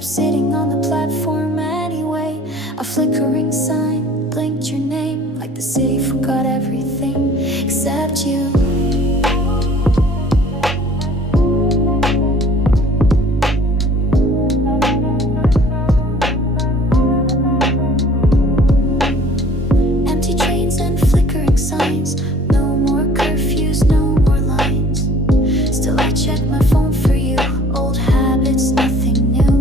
up sitting on the platform anyway. A flickering sign blinked your name, like the city forgot everything except you. Empty trains and flickering signs, no more curfews, no more lines. Still I check my phone for you, old habits, nothing new.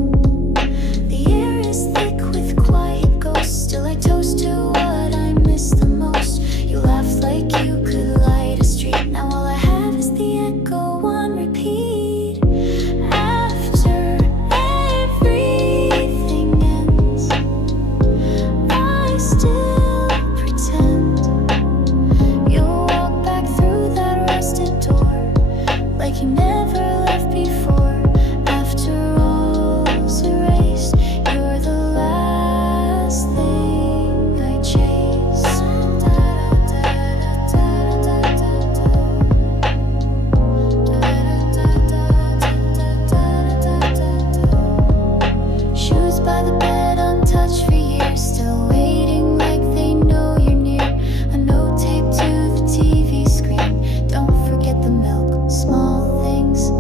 The air is thick with quiet ghosts, still I toast to what I miss the most. You laughed like you could light a street, now all I have is the echo on repeat. After everything ends, I still pretend. You'll walk back through that rusted door, like you never left before. After all's erased, you're the last thing I chase. Shoes by the bed untouched for years, still waiting like they know you're near. A note taped to the TV screen, don't forget the milk, small things.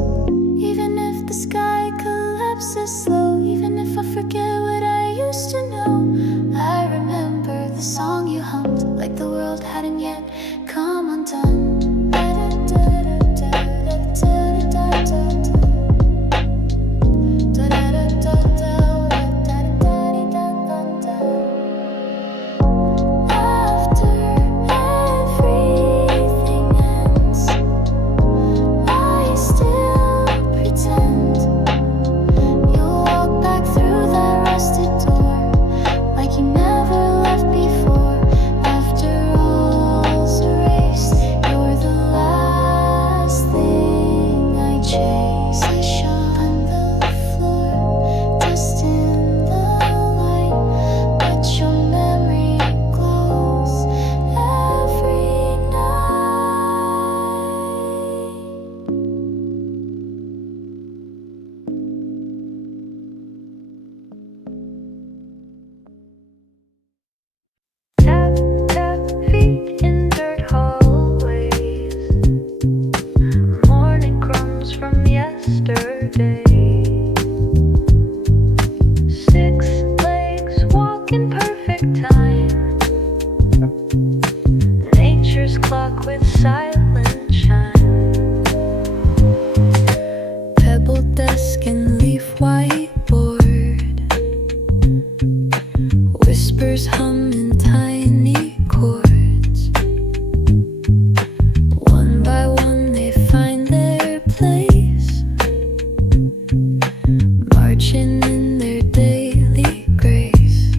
Even if the sky collapses slow, even if I forget what I used to know, I remember the song you hummed, like the world hadn't yet come undone. After everything ends, I still pretend. You'll walk back through that rusted door, like you never left before. After all's erased, you're the last thing I chase. I shone on the floor, dust in the light, but your memory glows every night. Tap, tap, feet in dirt hallways. Morning crumbs from yesterday. 6 legs walk in perfect time. Nature's clock with silent chime. Pebble desk and leaf whiteboard. Whispers hum in tiny chords. One by one they find their place, marching in their daily grace.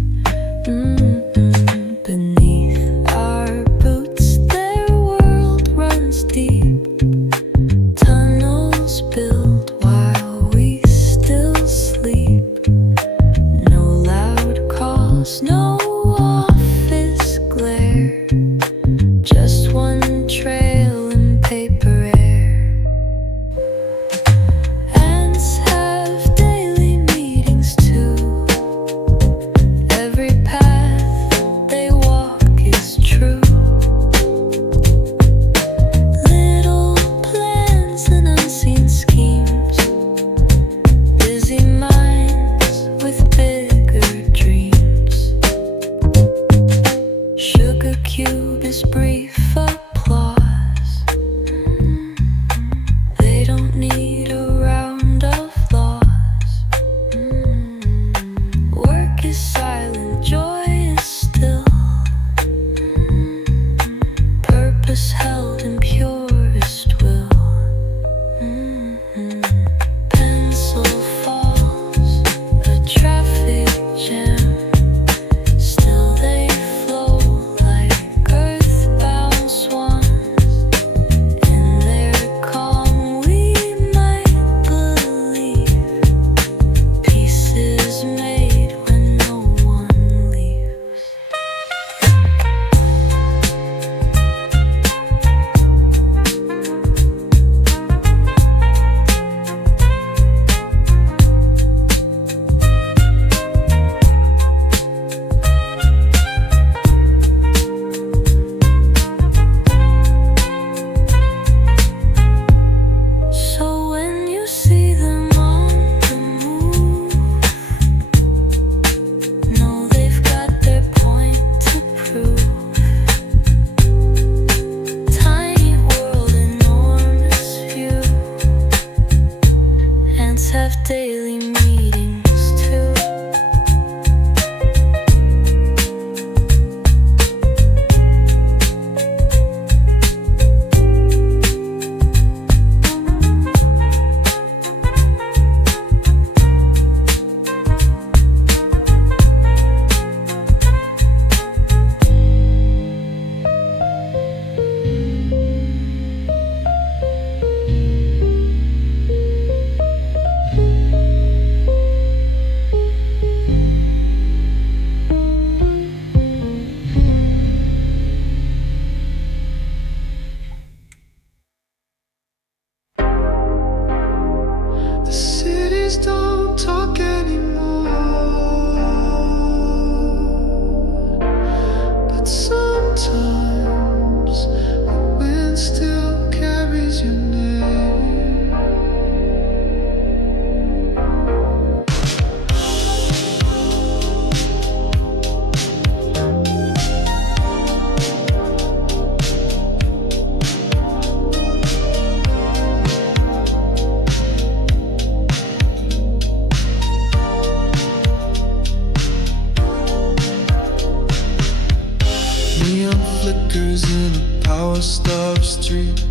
a starry street.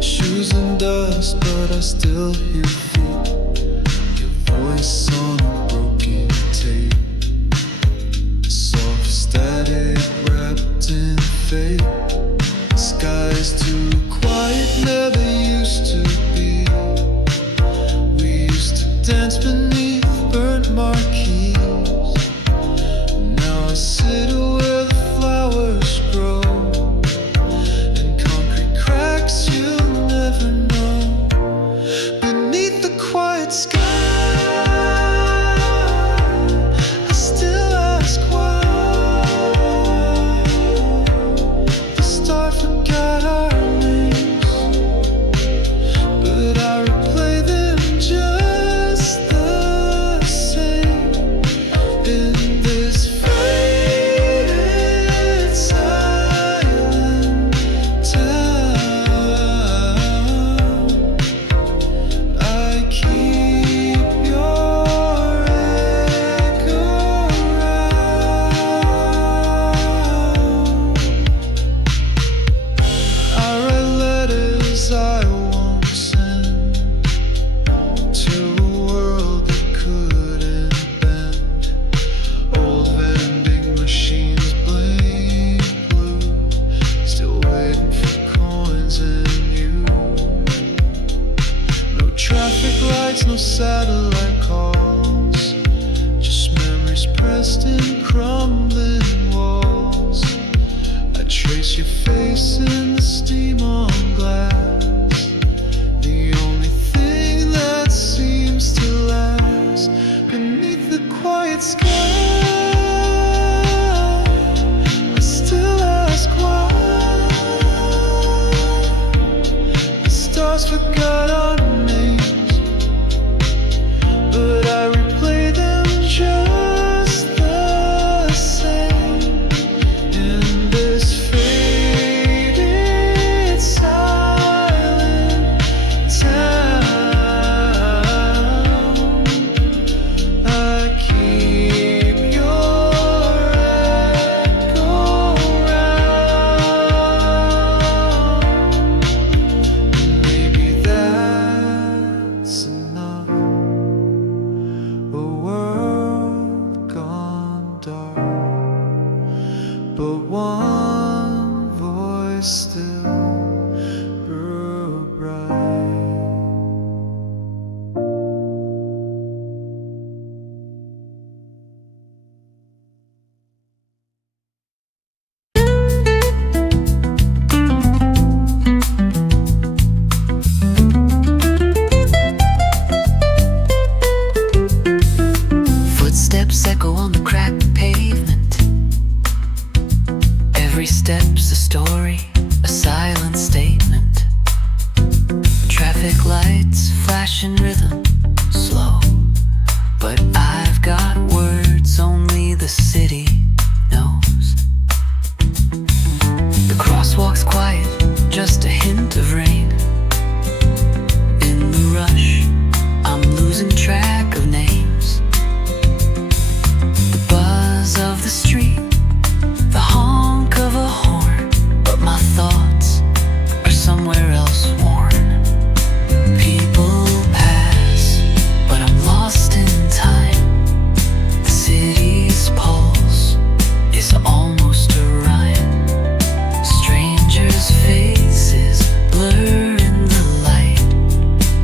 Shoes and dust, but I still hear feet. Your voice on a broken tape. Soft static wrapped in fate. Sky's too quiet, never used to be. We used to dance beneath burnt marquees. Now I sit where the flowers grow. And concrete cracks you'll never know. Beneath the quiet sky, I still ask why. The stars forgot our names, but I replay them just the same. In this faded silent town, I keep your echo around. I write letters I won't send to a world that couldn't bend. Old vending machines blink blue, still waiting for coins and you. No traffic lights, no satellite calls, just memories pressed in crumbling walls. I trace your face in the steam on glass, the only thing that seems to last. Beneath the quiet sky, I still ask why. The stars forgot our names, but I replay them just the same. In this faded silent town, I keep your echo around. Maybe that's enough. A world gone dark, but one voice still grew bright. Footsteps echo on the cracked pavement. Every step's a story, a silent statement. Traffic lights flash in rhythm, slow. But I've got words only the city knows. The crosswalk's quiet, just a hint of rain. In the rush, I'm losing track of names. The buzz of the street, the honk of a horn, but my thoughts are somewhere else worn. People pass, but I'm lost in time. The city's pulse is almost a rhyme. Strangers' faces blur in the light,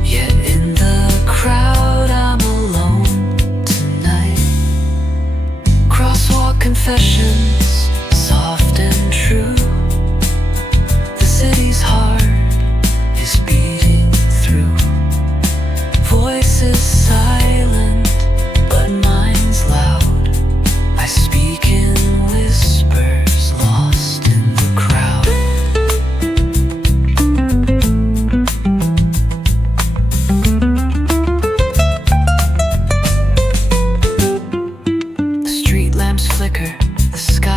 yet in the crowd I'm alone tonight. Crosswalk confessions, soft and true. The city's heart is beating through. Voices silent, but mine's loud. I speak in whispers, lost in the crowd. The street lamps flicker, the sky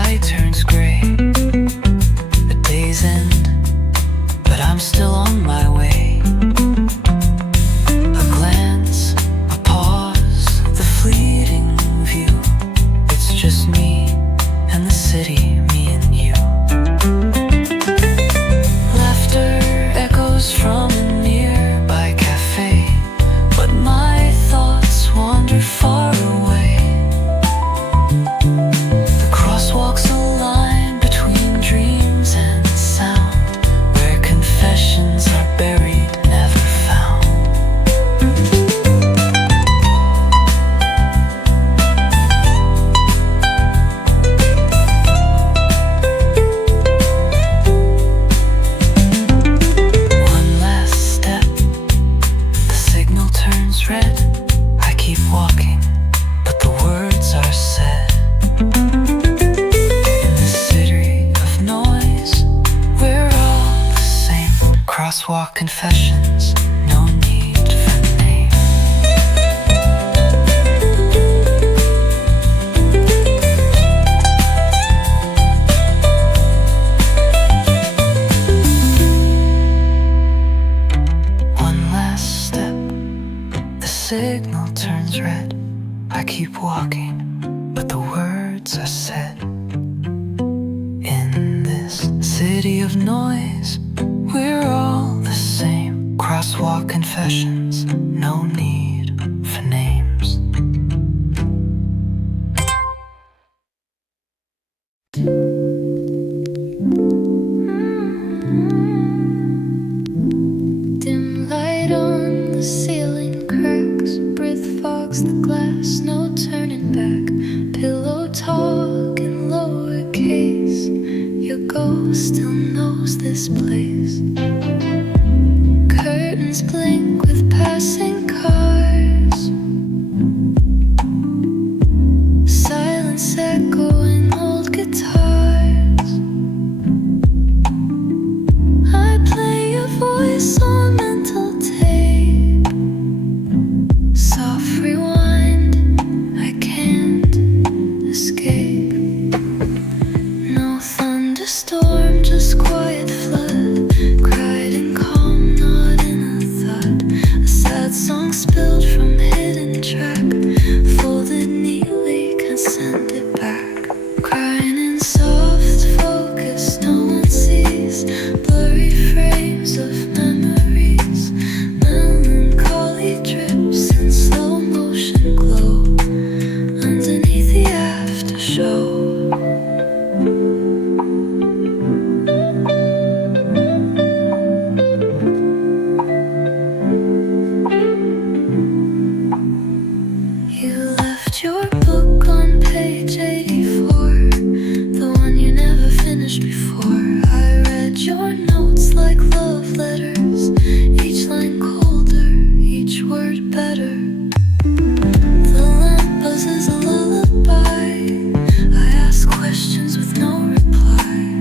Crosswalk Confessions, no need for name. One last step, the signal turns red. I keep walking, but the words are said. In this city of noise, we're all the same. Crosswalk confessions, no need for names. Dim light on the ceiling cracks, breath fogs the glass, no turning back. Pillow talk in lowercase, your ghost still knows this place. Curtains blink with passing cars, silence echoing old guitars. I play your voice on mental tape, soft rewind, I can't escape. No thunderstorm, just quiet flood, cried and calm, not in a thud. A sad song spilled from hidden track, folded neatly, can't send it back. Crying in soft focus, no one sees, blurry frames of memories, melancholy drips in slow motion glow underneath the aftershow. You left your book on page 84, the one you never finished before. I read your notes like love letters, each line colder, each word better. The lamp buzzes a lullaby, I ask questions with no reply.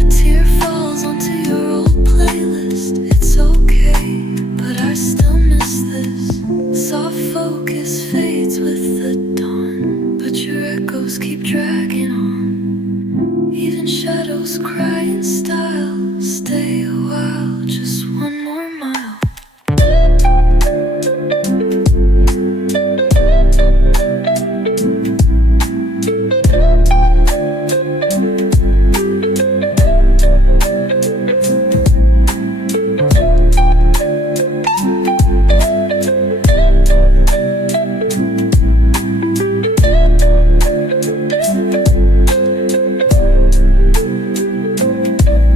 A tear falls onto your old playlist, it's okay, but I still miss this. Soft focus fades with the dawn, but your echoes keep dragging on. Even shadows cry in style, stay a while, just one more mile.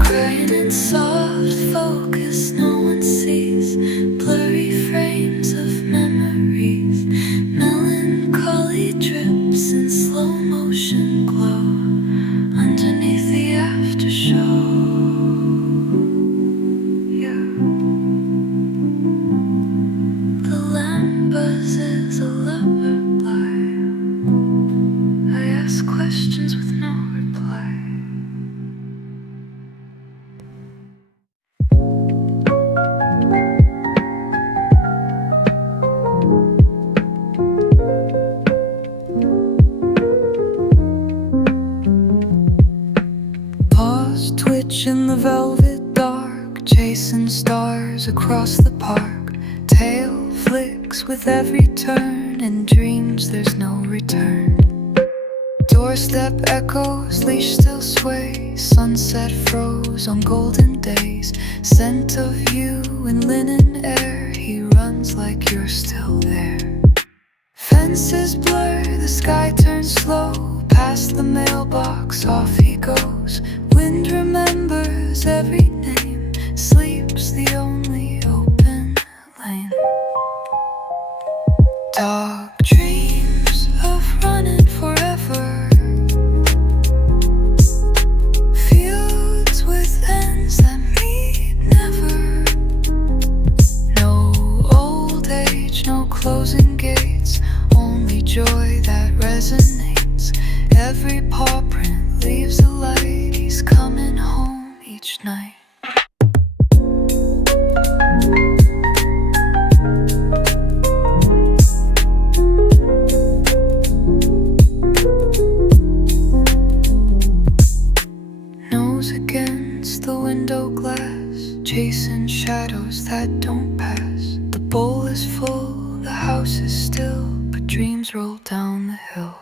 Crying in soft focus, no one sees, blurry frames of memories, melancholy drips in slow motion glow underneath the aftershow. Yeah. The lamp buzzes a lullaby, I ask questions with no reply. Paws twitch in the velvet dark, chasing stars across the park. Tail flicks with every turn, in dreams there's no return. Doorstep echoes, leash still sway, sunset froze on golden days. Scent of you in linen air, he runs like you're still there. Fences blur, the sky turns slow, past the mailbox, off he goes. Wind remembers every name, sleep's the only open lane. Dog dreams of running forever, fields with ends that meet never. No old age, no closing gates, only joy that resonates. Every paw print leaves a light, he's coming home each night. hill.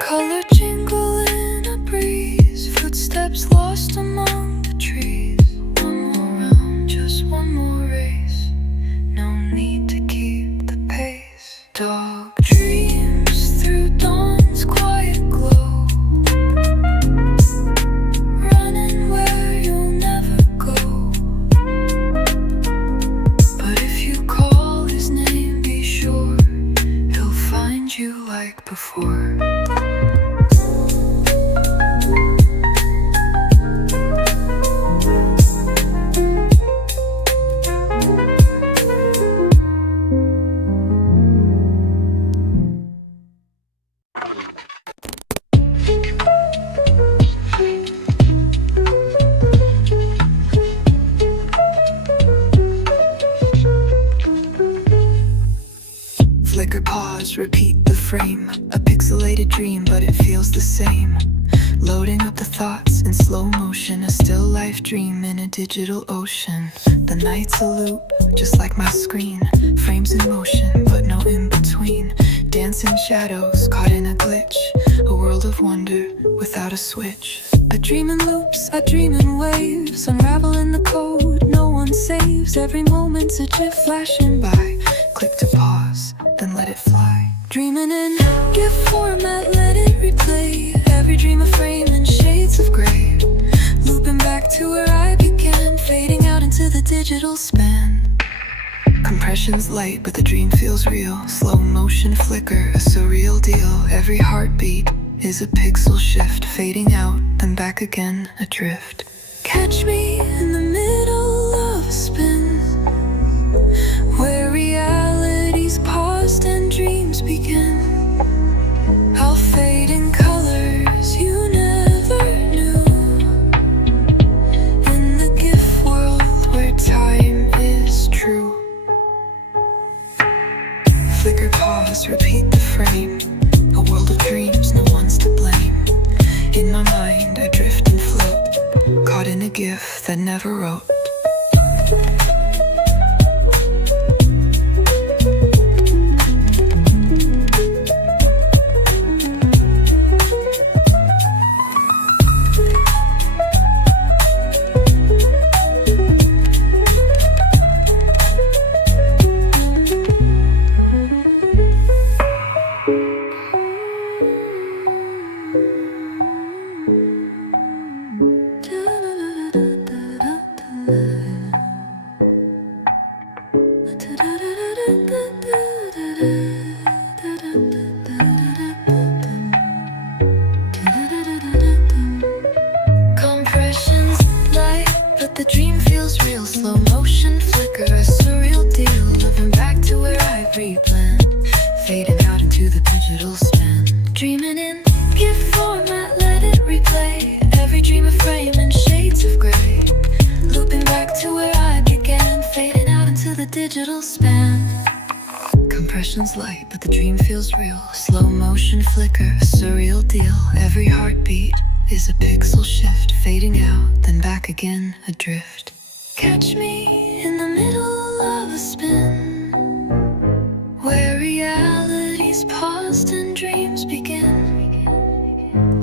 Color jingle in a breeze, footsteps lost among the trees. One more round, just one more race. No need to keep the pace. Dog dreams through dawn's quiet glow, running where you'll never go. But if you call his name, be sure he'll find you like before. Flicker, pause, repeat the frame. A pixelated dream, but it feels the same. Loading up the thoughts in slow motion. A still life dream in a digital ocean. The night's a loop, just like my screen. Frames in motion, but no in between. Dancing shadows, caught in a glitch. A world of wonder, without a switch. I dream in loops, I dream in waves. Unraveling the code, no one saves. Every moment's a GIF flashing by. Click to pause, then let it fly. Dreaming in GIF format, let it replay. Every dream a frame in shades of gray. Looping back to where I began, fading out into the digital span. Compression's light, but the dream feels real. Slow motion flicker, a surreal deal. Every heartbeat is a pixel shift, fading out, then back again, adrift. Catch me in the middle of a spin, where reality's paused and dreams begin. I'll fade in colors you never knew, in the GIF world where time is true. Flicker, pause, repeat the frame. A world of dreams, no one's to blame. In my mind I drift and float, caught in a GIF that never wrote. Compression's light, but the dream feels real. Slow motion flicker, a surreal deal. Living back to where I reblend, fading out into the digital span. Dreaming in GIF format, let it replay. Every dream a frame in shades of gray. Looping back to where I began, fading out into the digital span. Compression's light, but the dream feels real. Slow motion flicker, a surreal deal. Every heartbeat is a pixel shift, fading out, then back again, adrift. Catch me in the middle of a spin, where reality's paused and dreams begin.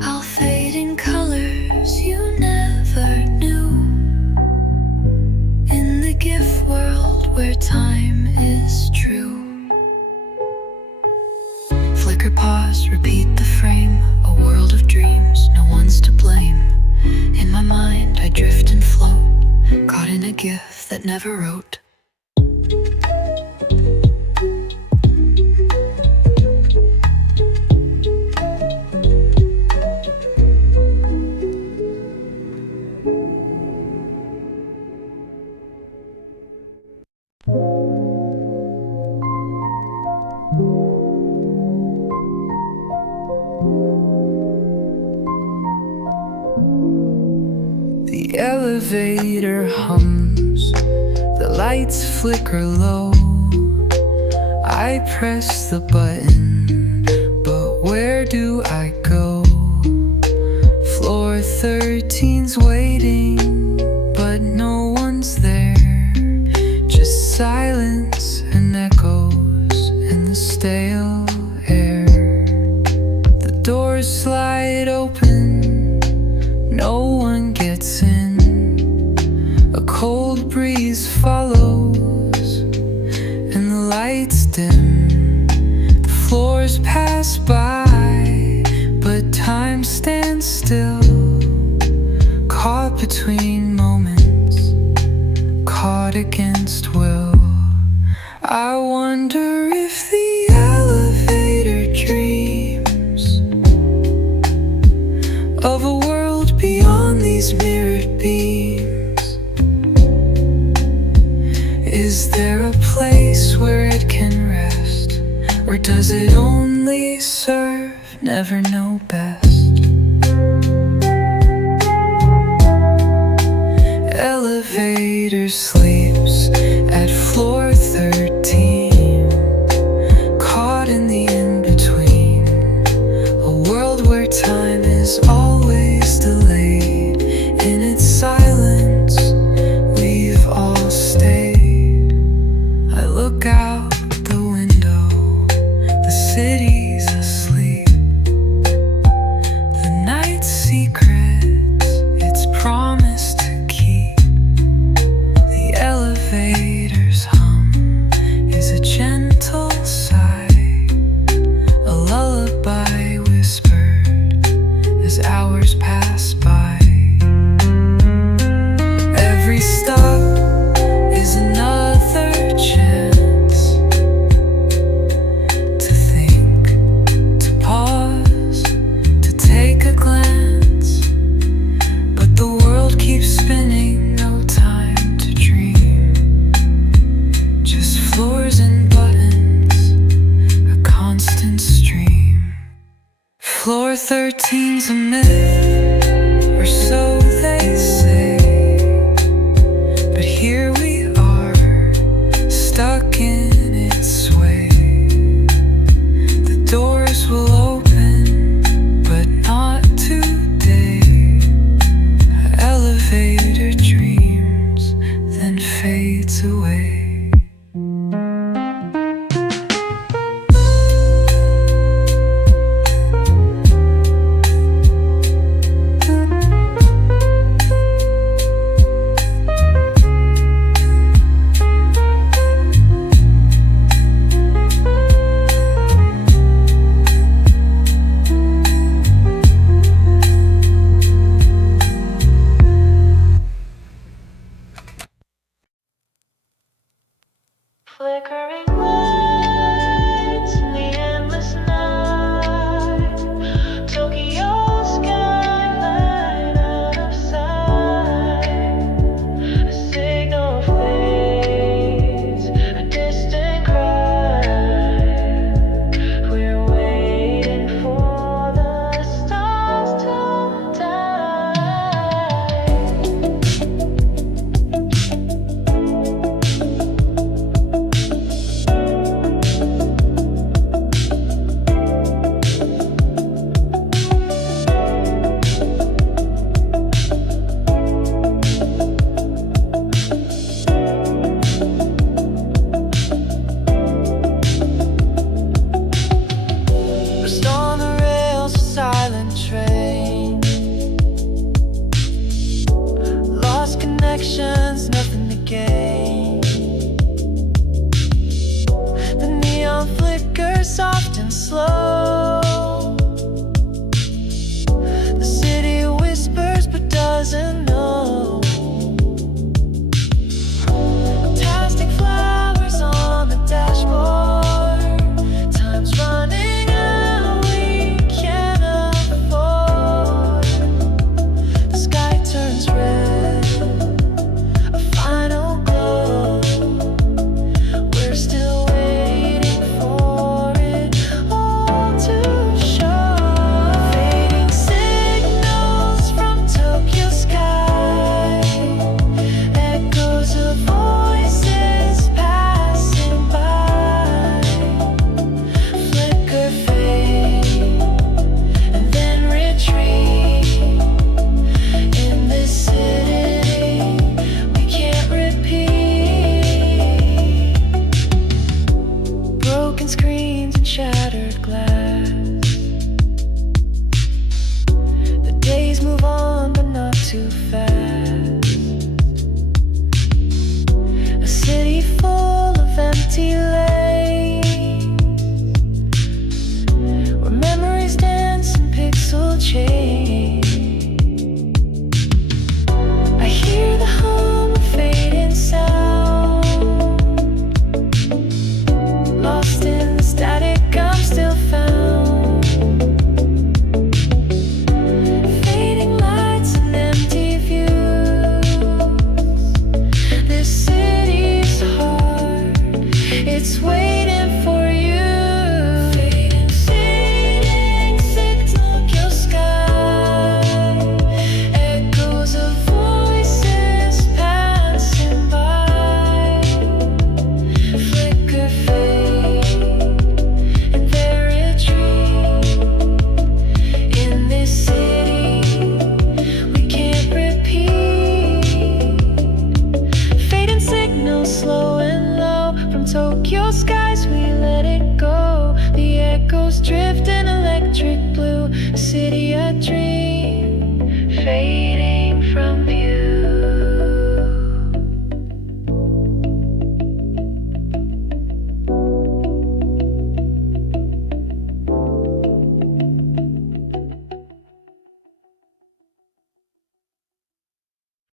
I'll fade in colors you never knew, in the GIF world where time is true. Flicker, pause, repeat the frame. A world of dreams, no one's to blame. In my mind I drift and float, caught in a GIF that never wrote. The elevator hums, the lights flicker low. I press the button, but where do I go? Floor 13's waiting, but no one's there. Just silence and echoes in the stale air. doors slide open, no one gets in. A cold breeze follows, and the lights dim. The floors pass by, but time stands still. Caught between moments, caught against will. I wonder if the elevator dreams of a world beyond these mirrored beams. Is there a place where it can rest, or does it only serve, never know best? Elevator sleeps at floor 13, caught in the in-between, a world where time is always delayed. In its silence, we've all stayed. I look out the window, the city's asleep. The night's secrets, its promise to keep. The elevator's hum is a gentle sigh, a lullaby whispered as hours pass by. Every stop is another chance to think, to pause, to take a glance. But the world keeps spinning, no time to dream. Just floors and buttons, a constant stream. Floor 13's a myth, or so they say. But here we are, stuck in its sway. The doors will open, but not today. Elevator dreams, then fades away.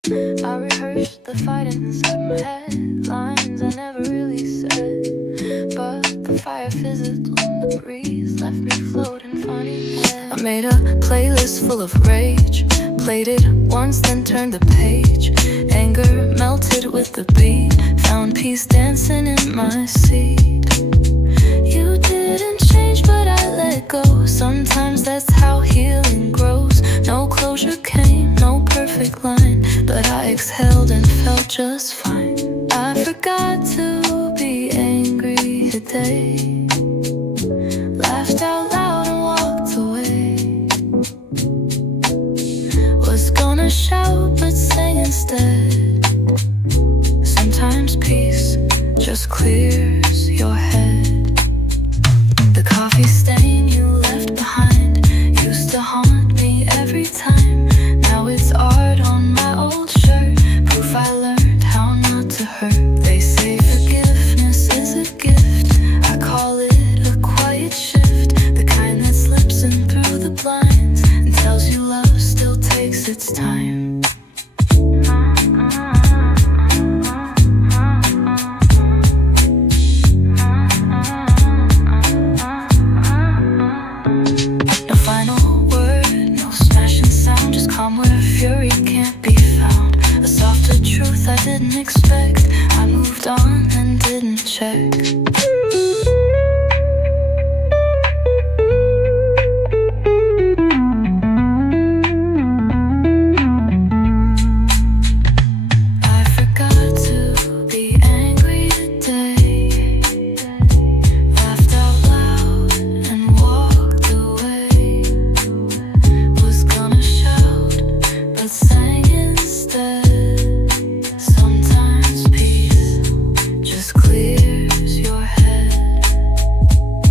I rehearsed the fight inside my head, lines I never really said, but the fire fizzled on the breeze, left me floating funny. I made a playlist full of rage, played it once then turned the page. Anger melted with the beat, found peace dancing in my seat. You didn't change but I let go, sometimes that's how healing grows. No closure came, no perfect line, but I exhaled and felt just fine. I forgot to be angry today, laughed out loud and walked away. Was gonna shout but sang instead. Sometimes peace just clears your head. The coffee stain you left behind used to haunt me every time. Now it's art on my old shirt, proof I learned how not to hurt. They say forgiveness is a gift, I call it a quiet shift, the kind that slips in through the blinds and tells you love still takes its time. No final word, no smashing sound, just calm where fury can't be found. A softer truth I didn't expect, I moved on and didn't check. I forgot to be angry today, laughed out loud and walked away. Was gonna shout but sang instead. Sometimes peace just clears your head.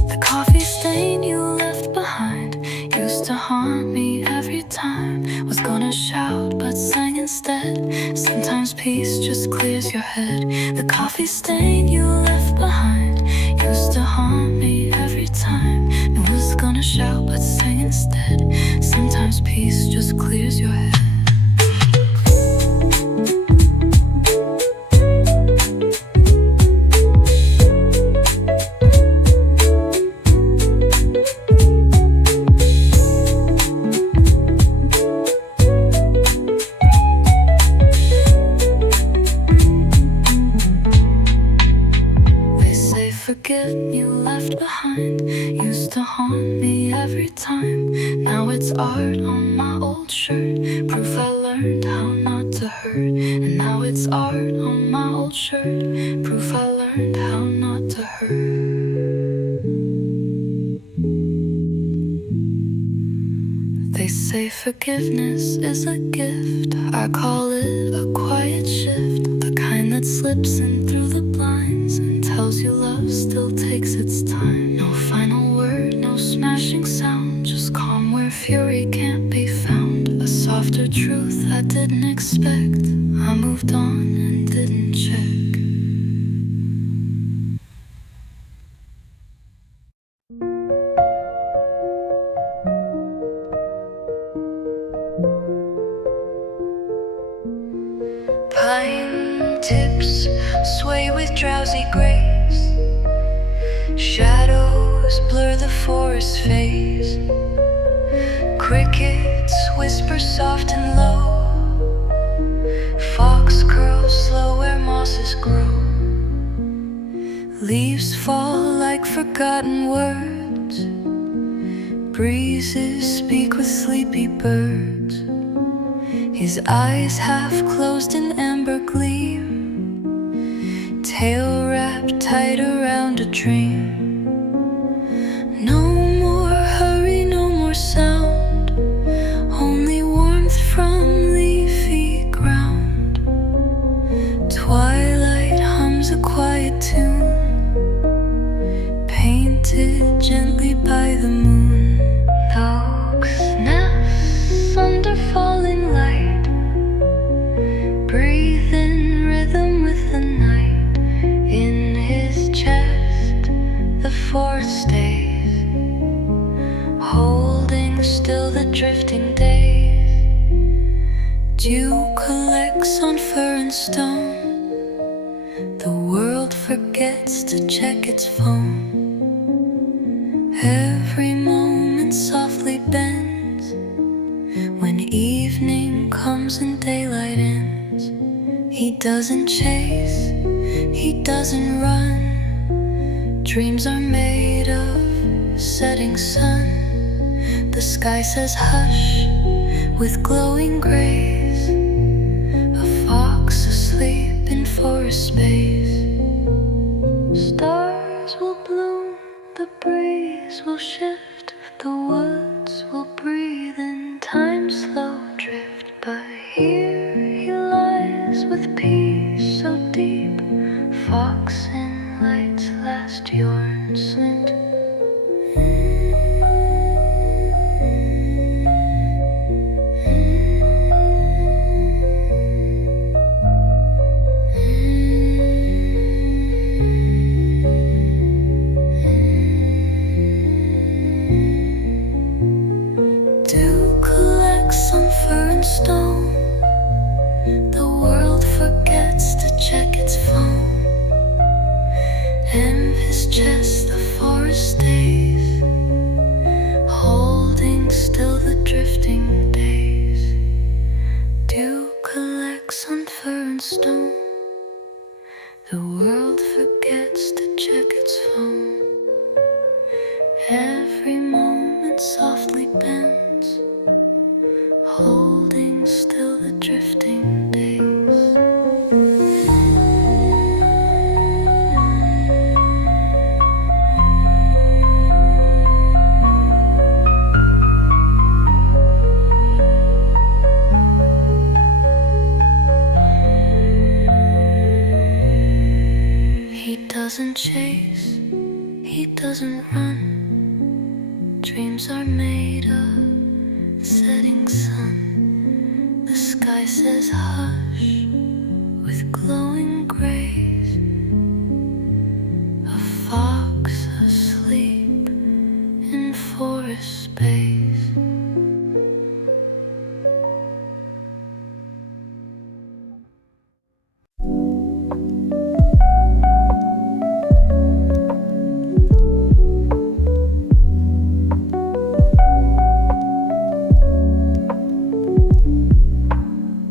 The coffee stain you left behind used to haunt me every time. Was gonna shout but sang instead. Sometimes peace just clears your head. The coffee stain you left behind used to haunt me every time. I was gonna shout but sang instead. Sometimes peace just clears your head. They say forget you left behind used to haunt me every time. Now it's art on my old shirt, proof I learned how not to hurt. And now it's art on my old shirt, proof I learned how not to hurt. They say forgiveness is a gift, I call it a quiet shift, the kind that slips in through the blinds and tells you love still takes its time. No final word, no smashing sound, just calm where fury can't be found. A softer truth I didn't expect, I moved on and didn't check. Pine tips sway with drowsy grace, shadows blur the forest face, crickets whisper soft and low, fox curls slow where mosses grow. Leaves fall like forgotten words, breezes speak with sleepy birds. His eyes half closed in amber gleam, tail wrapped tight around a dream. No more hurry, no more sound, only warmth from leafy ground. Twilight hums a quiet tune, painted gently by the moon. Oaks nests under falling light, breathe in rhythm with the night. In his chest the forest stays, holding still the drifting days. Dew collects on fur and stone. The world forgets to check its phone. Every moment softly bends when evening comes and daylight ends. He doesn't chase, he doesn't run. Dreams are made of setting sun. The sky says hush with glowing grays. A fox asleep in forest space. Stars will bloom, the breeze will shift, the woods will breathe in time's slow drift. But here he lies with peace so deep. Fox in light's last yarn slint. Dew collects on fur and stone. The world forgets to check its phone. In his chest the forest stays, holding still the drifting days. Dew collects on fur and stone. The world forgets to check its phone. Every moment softly bends, holding still the drifting days. He doesn't chase, he doesn't run. Dreams are made of setting sun. The sky says hush with glowing grays. A fox asleep in forest space.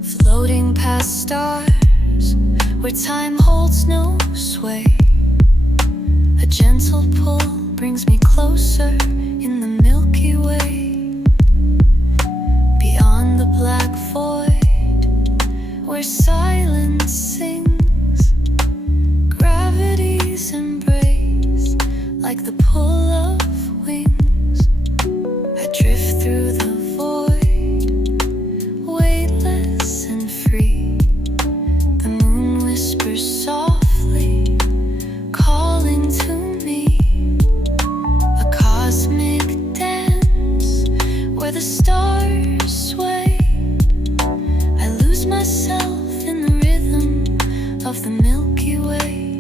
Floating past stars where time holds no sway. A gentle pull brings me closer in the Milky Way. Beyond the black void where silence sings, gravity's embrace like the pull of wings. I drift through the void, weightless and free. The moon whispers softly, calling to me. A cosmic dance where the stars sway. I lose myself in the rhythm of the Milky Way.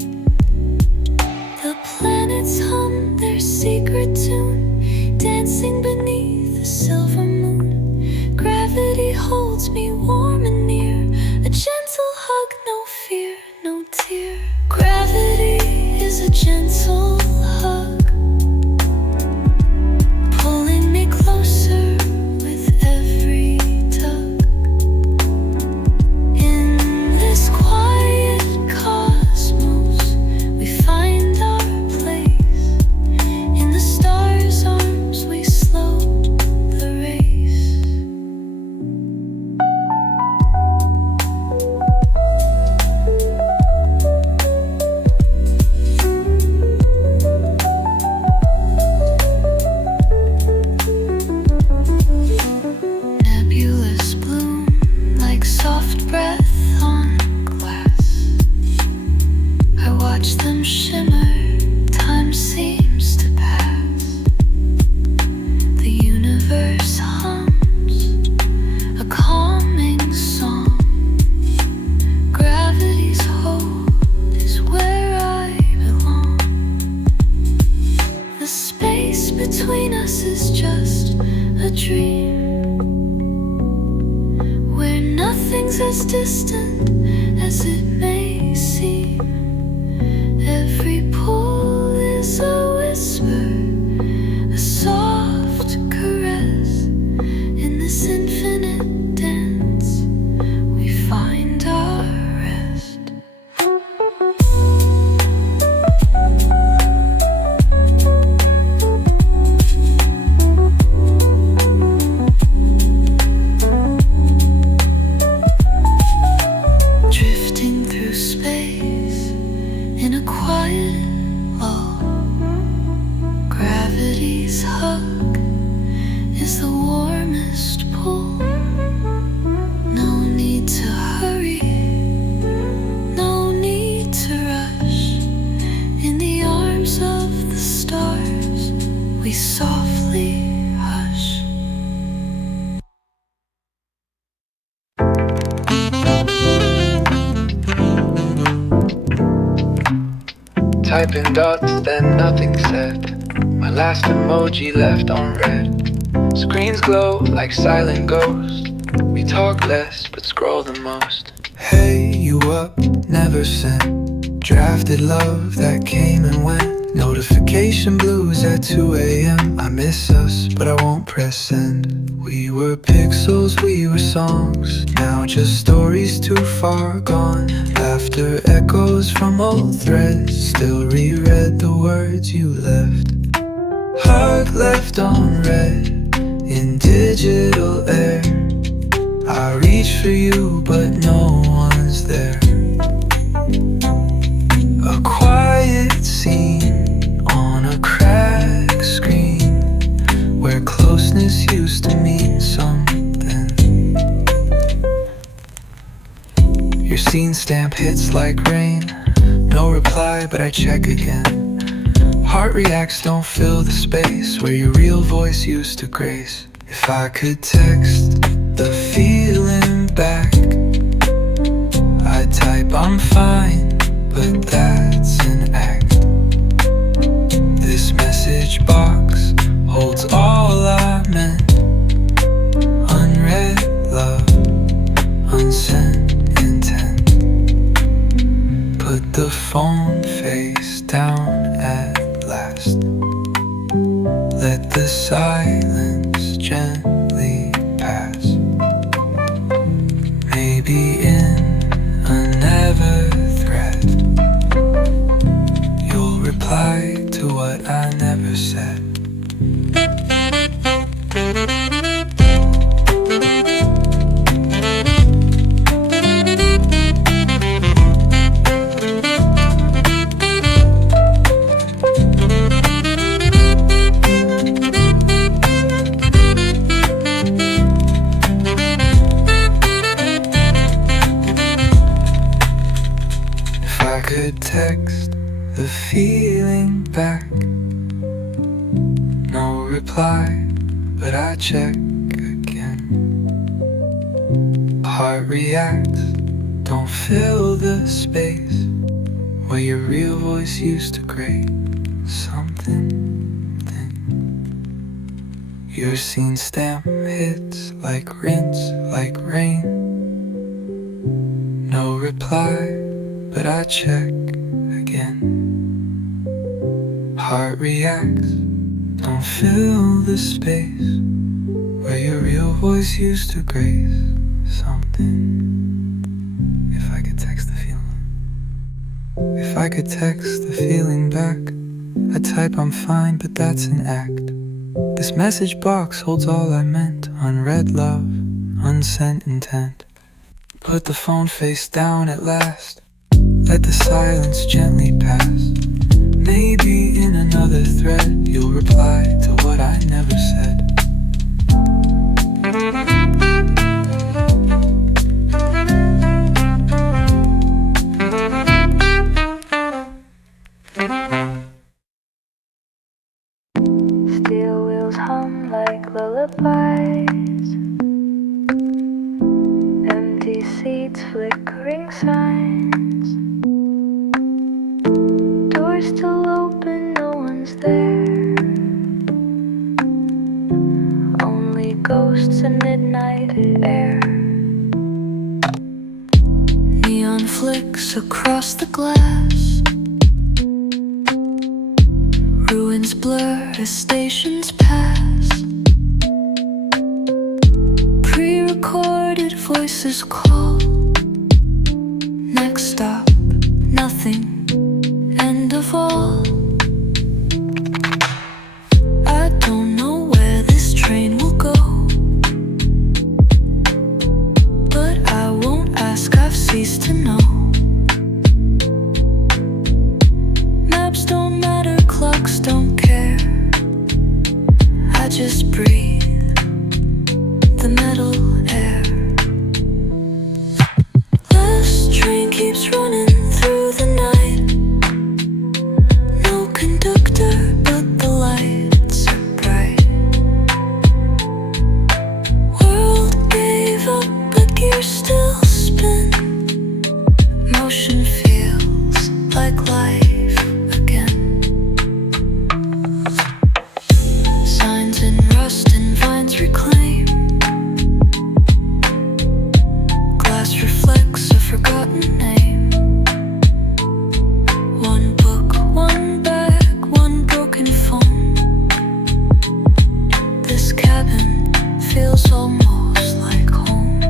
The planets hum their secret tune, dancing beneath the silver moon. Gravity holds me warm and near, a gentle hug, no fear, no tear. Gravity is a gentle hug, pulling me closer with every tug. In this quiet cosmos, we find our place. In the stars' arms, we slow the race. Nothing's as distant as it may seem. Every pull is a whisper, a soft caress. In this infinite dance, we find our rest. Drifting through space in a quiet lull. Gravity's hug is the warmest pull. No need to hurry, no need to rush. In the arms of the stars, we softly hush. Typing dots, then nothing said. My last emoji left unread. Screens glow like silent ghosts. We talk less, but scroll the most. Hey, you up? Never sent. Drafted love that came and went. Notification blues at 2 a.m. I miss us, but I won't press send. We were pixels, we were songs. Now just stories too far gone. Laughter echoes from old threads. Still reread the words you left. Heart left on red in digital air. I reach for you, but no one's there. A quiet scene on a cracked screen where closeness used to mean something. Your scene stamp hits like rain. No reply, but I check again. Heart reacts, don't fill the space where your real voice used to grace. If I could text the feeling back, I'd type I'm fine, but that's an act. This message box holds all I meant. Unread love, unsent intent. Put the phone face down at last. Let the silence gently pass. Maybe in a never thread, you'll reply to what I never said. Text the feeling back. No reply, but I check again. Heart reacts, don't fill the space where your real voice used to grate something. Your scene stamp hits like rinse, like rain. No reply, but I check again. Heart reacts, don't fill the space where your real voice used to grace something. If I could text the feeling, if I could text the feeling back, I'd type I'm fine, but that's an act. This message box holds all I meant. Unread love, unsent intent. Put the phone face down at last. Let the silence gently pass. Maybe in another thread you'll reply to what I never said. Steel wheels hum like lullabies. Empty seats, flickering signs. Doors still open, no one's there. Only ghosts and midnight air. sun flicks across the glass. Ruins blur as stations pass. Pre-recorded voices call. Next stop, nothing, end of all. I don't know where this train will go, but I won't ask, I've ceased to know. Maps don't matter, clocks don't care. I just breathe the metal air. Last train keeps running through the night. No conductor, but the lights are bright. World gave up, but gears still spin. Motion feels like life again. Signs in rust and vines reclaim. Glass reflects a forgotten name. One book, one bag, one broken phone. This cabin feels almost like home.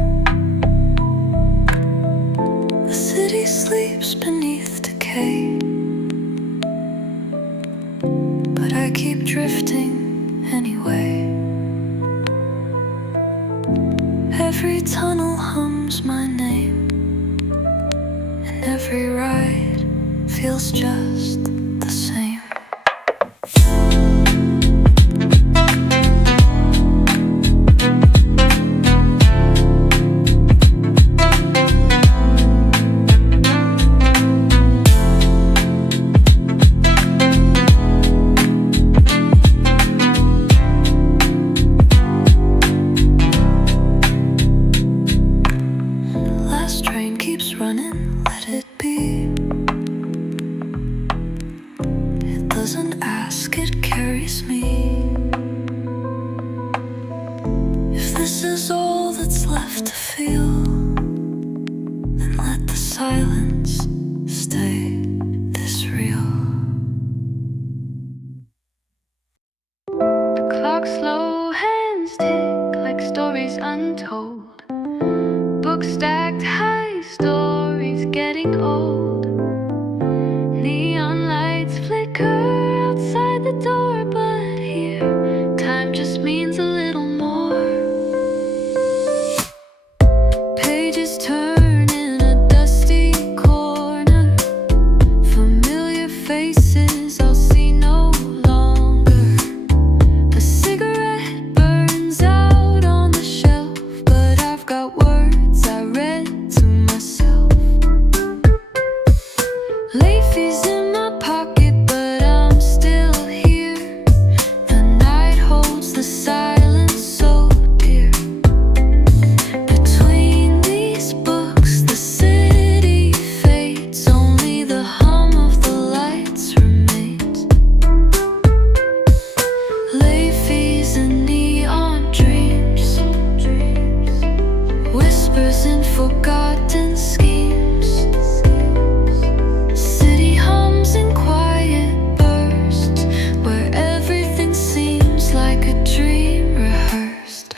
The city sleeps beneath decay, but I keep drifting anyway. Every tunnel hums my name, and every ride feels just the same. Last train keeps running, let it be. It doesn't ask, it carries me. If this is all that's left to feel, then let the silence stay this real. The clock's slow hands tick like stories untold. Books stacked high, stories getting old. Neon lights flicker outside the door, but here time just means a little more. Pages turn in a dusty corner. Familiar faces I'll see no longer. A cigarette burns out on the shelf, but I've got words I read to myself. Lofi's in my pocket, but I'm still here. The night holds the silence so dear. Between these books, the city fades. Only the hum of the lights remains. Lofi's and neon dreams, whispers in forgotten schemes. City hums in quiet bursts, where everything seems like a dream rehearsed.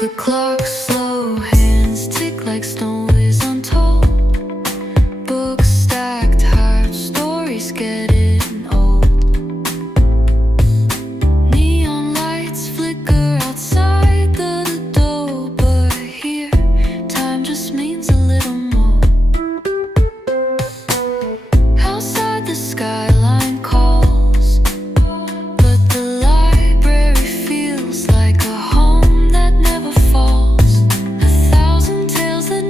The clock's slow hands tick like stories untold. Books stacked hard, stories getting old. Neon lights flicker outside the door, but here time just means a little more. Outside the skyline calls, but the library feels like a home that never falls. A thousand tales that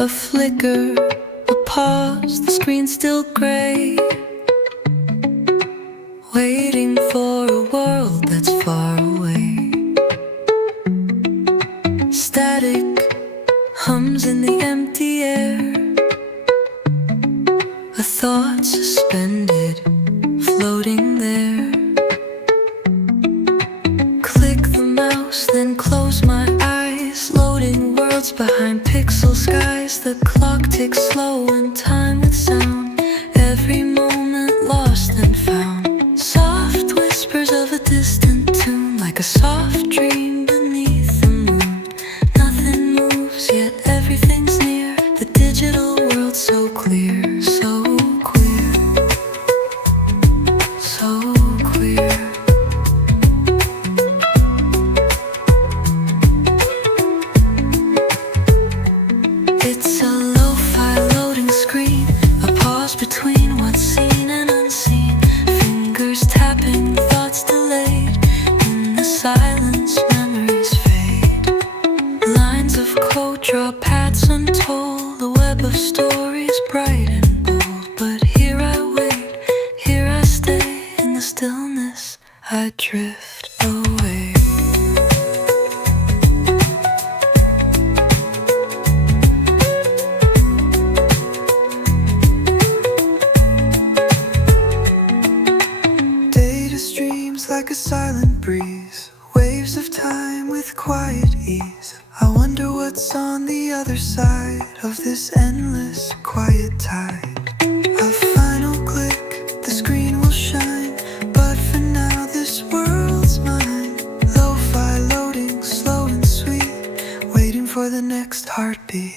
A flicker, a pause, the screen's still gray, waiting for a world that's far away. Static hums in the empty air, a thought suspended, floating there. Click the mouse, then close my eyes, loading worlds behind pixel skies. The clock ticks slow in time with sound, every moment lost and found. Soft whispers of a distant tune, like a soft dream beneath the moon. Nothing moves, yet everything's near, the digital world so clear, so queer, so queer. It's a lo-fi loading screen, a pause between what's seen and unseen. Fingers tapping, thoughts delayed. In the silence, memories fade. Lines of code draw paths untold, a web of stories bright and bold. But here I wait, here I stay. In the stillness, I drift away. Data streams like a silent breeze, waves of time with quiet ease. I wonder what's on the other side of this endless quiet tide. A final click, the screen will shine, but for now this world's mine. Lo-fi loading, slow and sweet, waiting for the next heartbeat.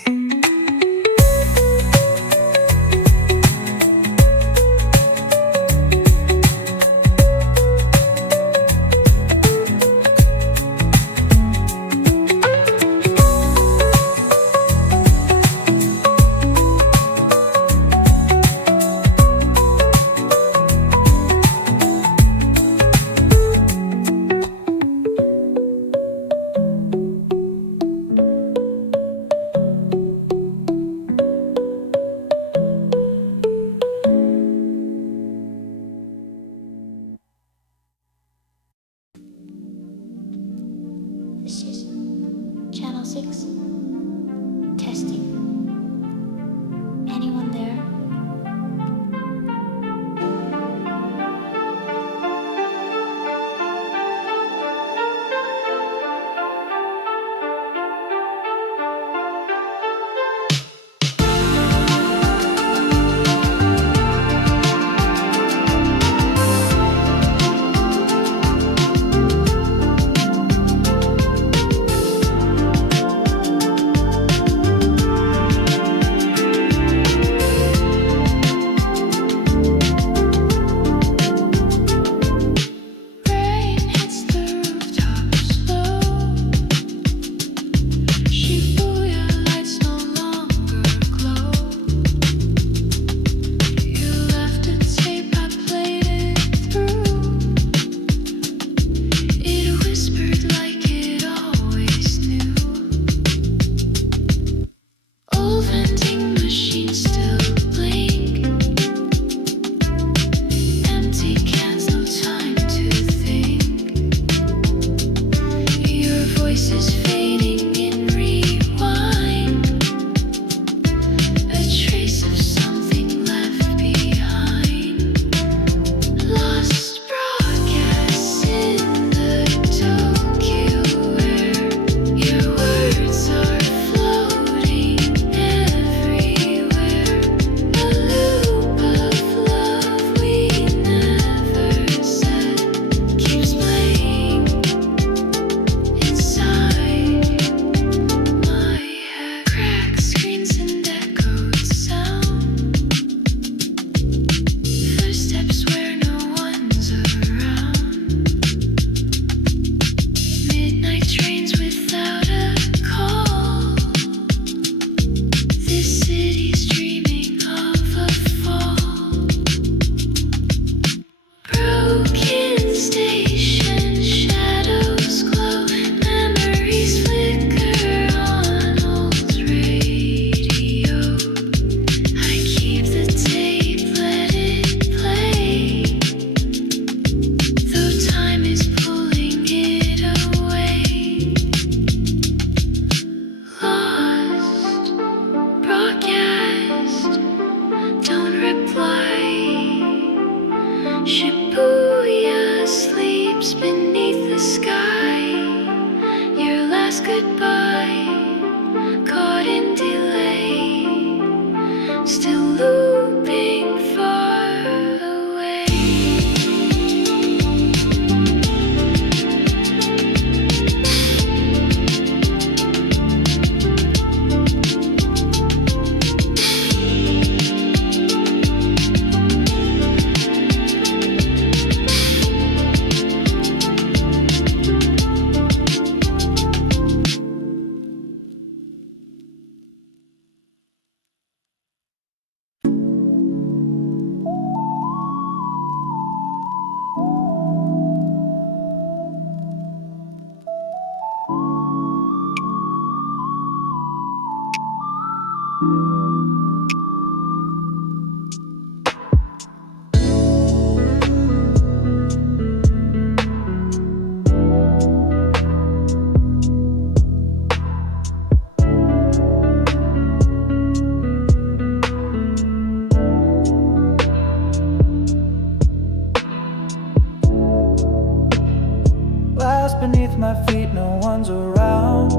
Beneath my feet, no one's around.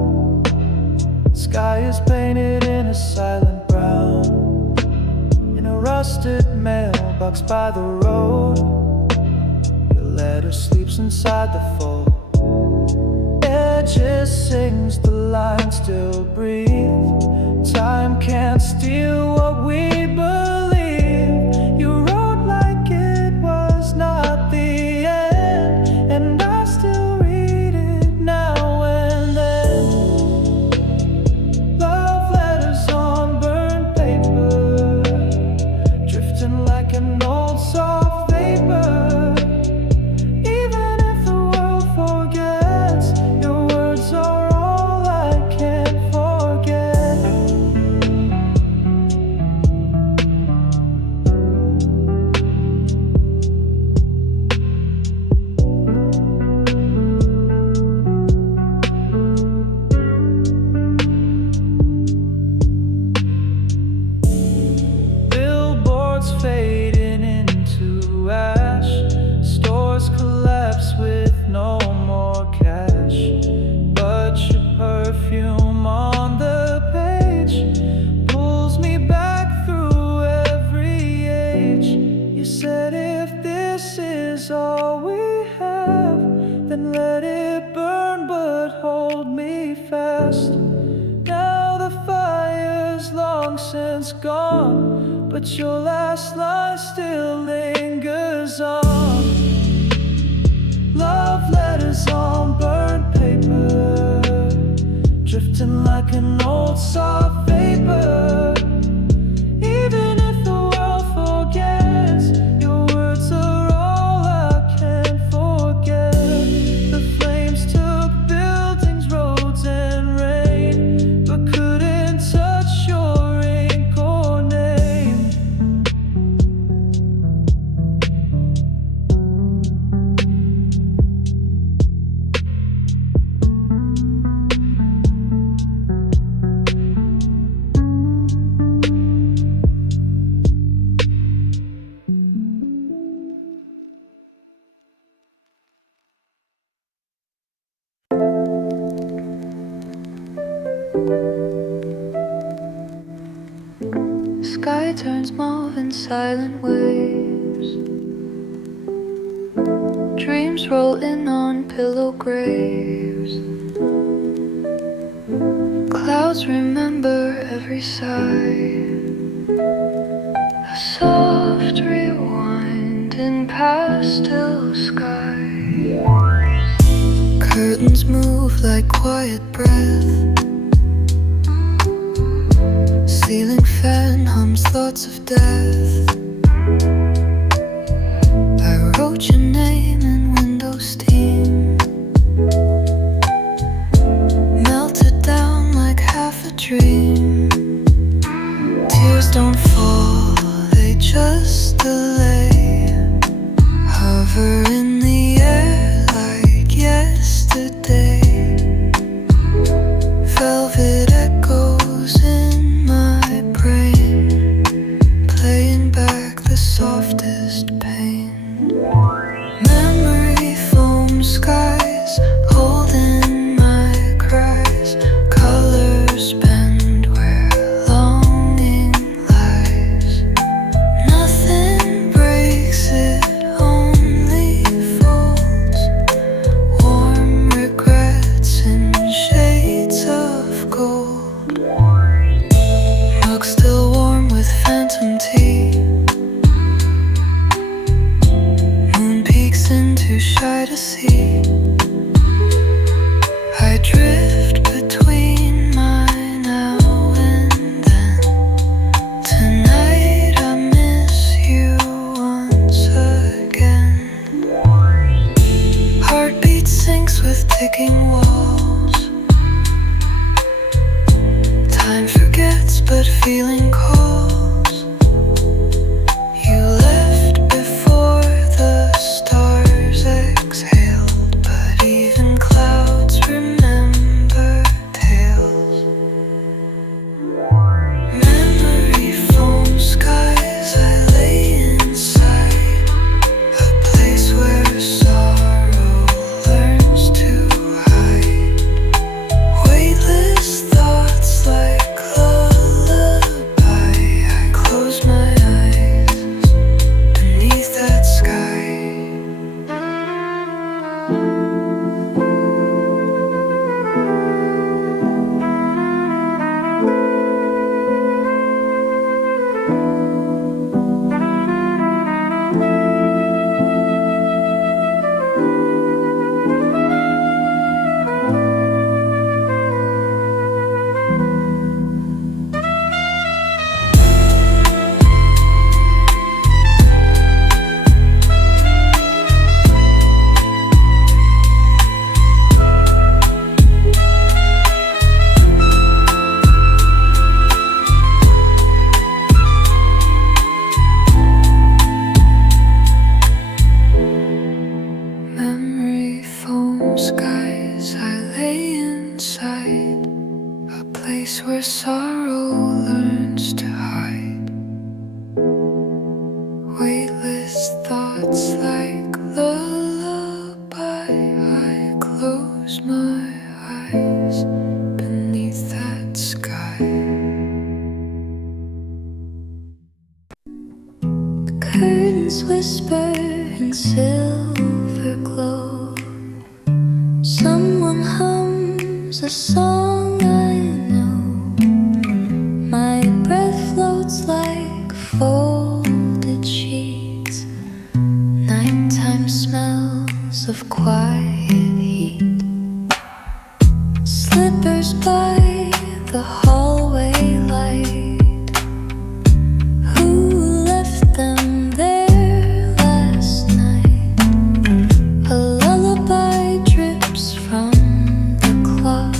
Sky is painted in a silent brown. In a rusted mailbox by the road, your letter sleeps inside the fold. It just sings, the lines still breathe. Time can't steal what we believe. You wrote like it was not the end, and I still read it now and then. Love letters on burned paper, drifting like an old soft vapor. Even if the world forgets, your words are all I can't forget. Billboards fading into ash, stores collapse with no more cash. But your perfume on the page pulls me back through every age. You said if this is all we have, then let it burn, but hold me fast. Now the fire's long since gone, but your last line still lingers on. Love letters on burnt paper, drifting like an old soft vapor. Even if the world forgets, your words are all I can forget. The flames took buildings, roads, and rain, but couldn't touch your ink or name. Sky turns mauve in silent waves. Dreams roll in on pillow graves. Clouds remember every sigh. A soft rewind in pastel sky. Curtains move like quiet breath. Ceiling fan hums thoughts of death. I wrote your name in window steam, melted down like half a dream. Tears don't fall, they just delay, hover in the air like yesterday. Velvet echoes in my brain, playing back the softest pain. Memory foam skies, holding my cries. Colors bend where longing lies. Nothing breaks, it only folds. Warm regrets in shades of gold. Mug still warm with phantom tea. Moon peeks in too shy to see. I drift between my now and then. Tonight I miss you once again. Heartbeat sinks with ticking walls. Time forgets, but but feeling calls. You left before the stars exhaled, but even clouds remember tales. Memory foam skies, I lay inside a place where sorrow learns to hide. Weightless thoughts like lullaby. I close my eyes beneath that sky. Memory foam skies, I lay inside a place where sorrow learns to hide. Weightless thoughts like lullaby. I close my eyes beneath that sky. Curtains whisper in silver glow. Someone hums a song I know. My breath floats like folded sheets. Nighttime smells of quiet heat. Slippers by the hallway light. Who left them there last night? A lullaby drips from the clock.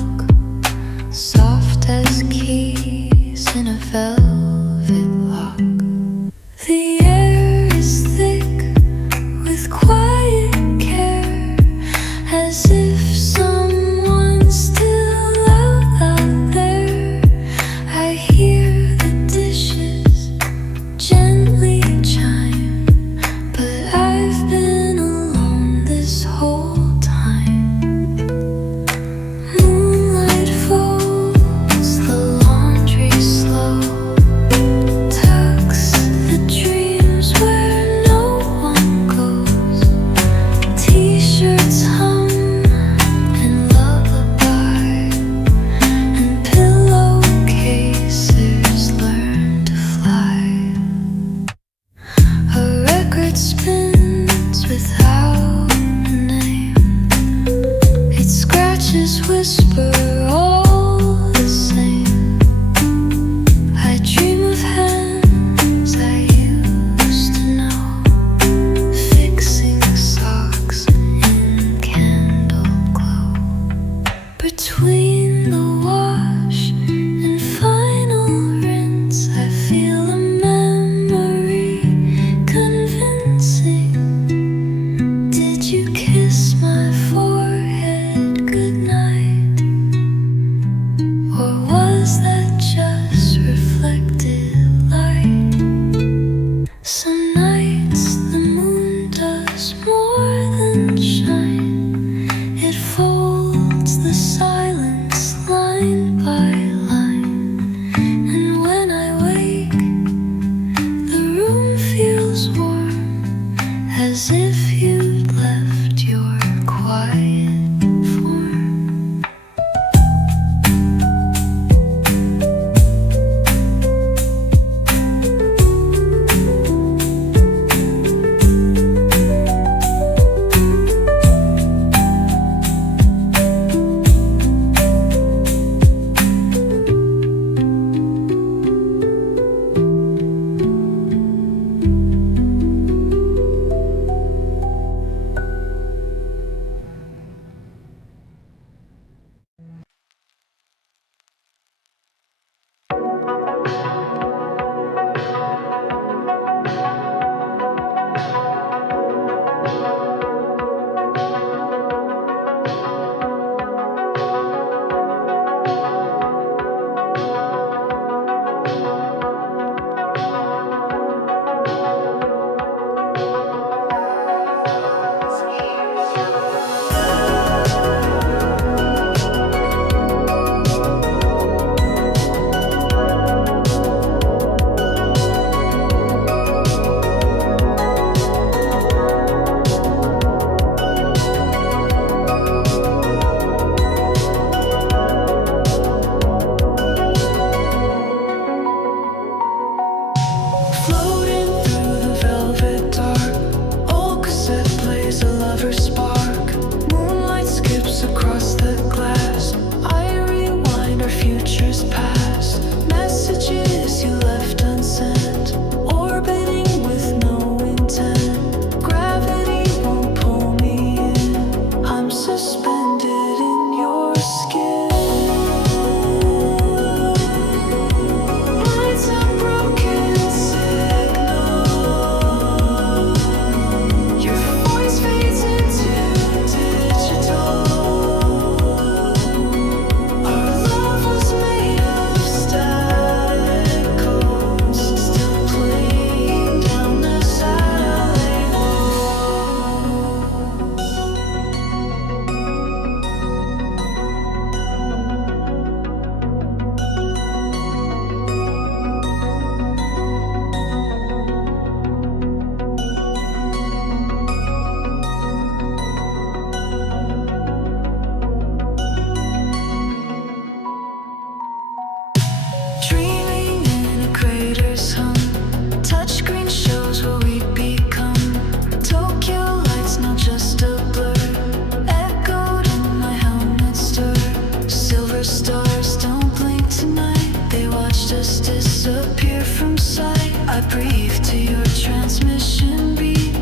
Watched us disappear from sight. I breathe to your transmission beat.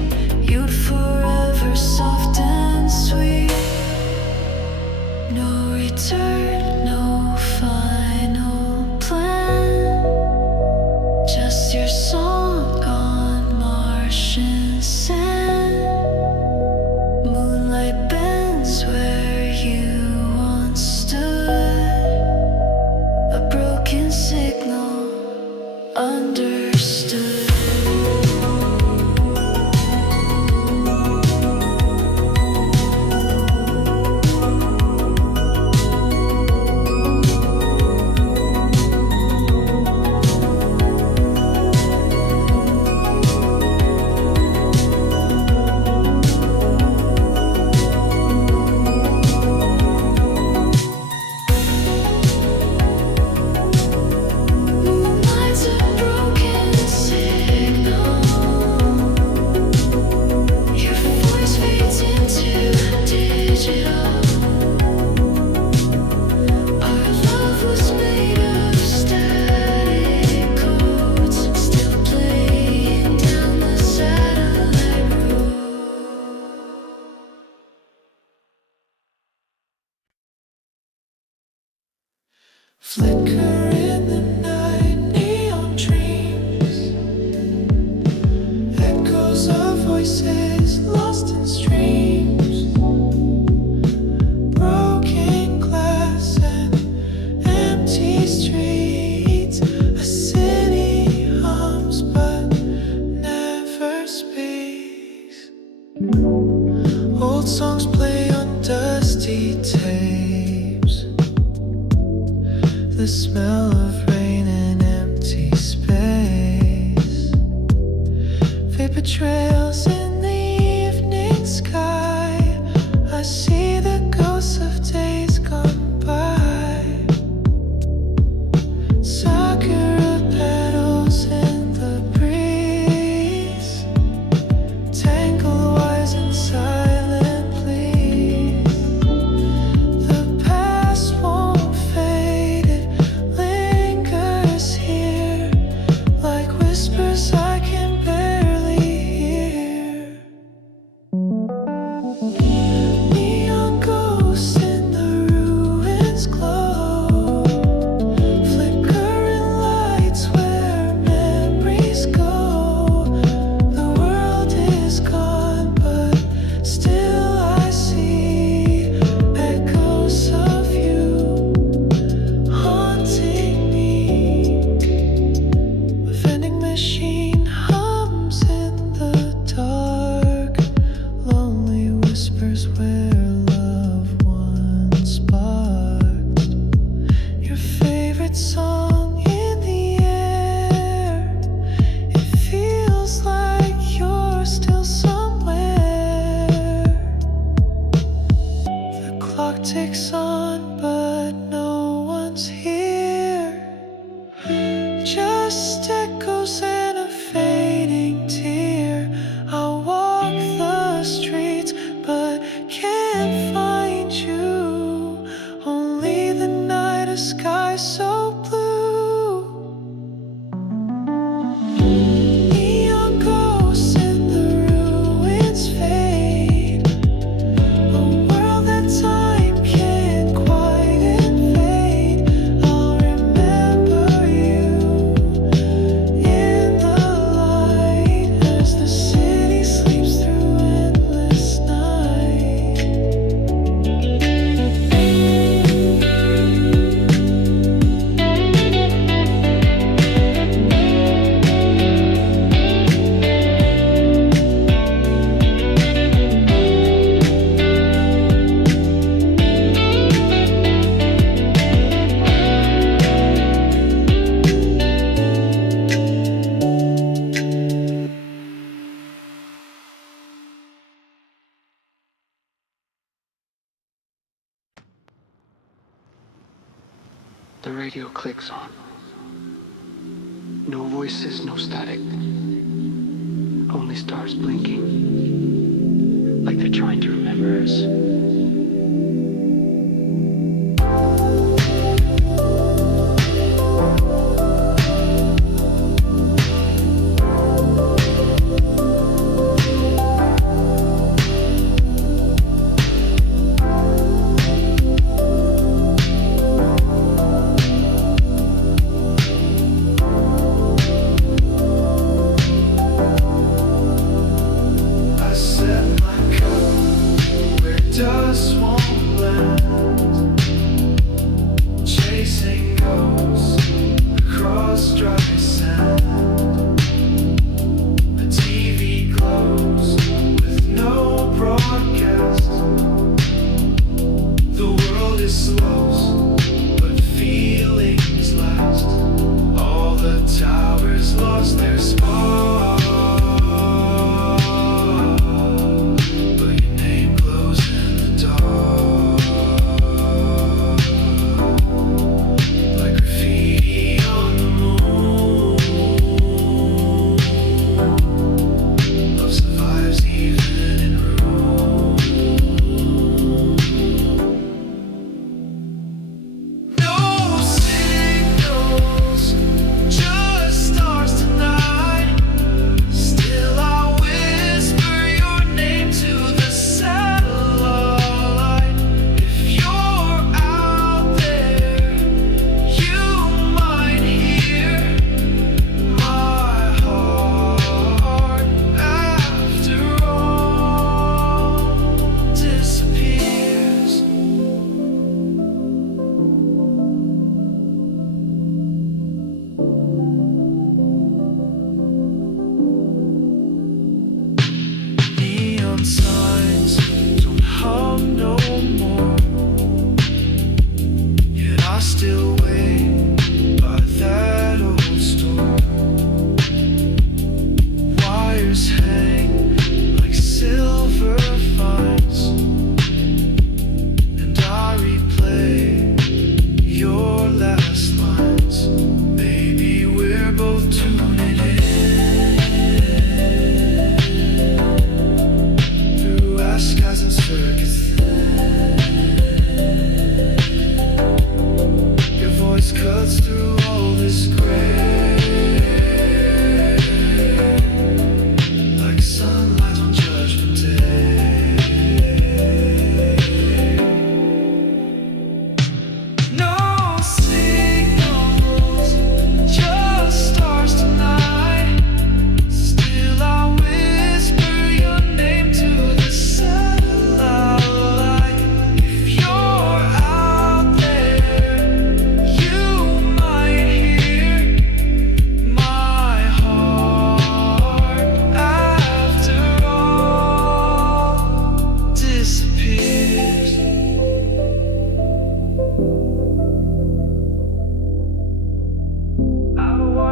You'd forever soft and sweet. No return, no final plan. Just your song on Martian sand. Moonlight bends where you once stood. A broken signal understood. Moonlight's a broken signal. Your voice fades into digital. Our love was made of static codes, still playing down the satellite road. Flicker in the night, neon dreams. Echoes of voices lost in streams. Broken glass and empty streets. A city hums but never speaks. Old songs play on dusty tapes. The smell of rain and empty space. Vapor trails in the evening sky. I see the ghosts of days gone by. Sakura petals in the breeze. Tangled wires and silent pleas. The past won't fade, it lingers here like whispers I can barely hear. Neon ghosts in the ruins glow. Flickering lights where memories go. The world is gone, but still I see echoes of you haunting me. A vending machine hums in the dark. Lonely whispers where love once sparked. Your favorite song in the air. It feels like you're still somewhere. The clock ticks on, but no one's here. Just echoes and a fading tear. I walk the streets, but can't find you. Only the night, a sky so blue. Neon ghosts in the ruins fade. A world that time can't quite invade. I'll remember you in the light as the city sleeps through endless night. The radio clicks on. No voices, no static. Only stars blinking. Like they're trying to remember us.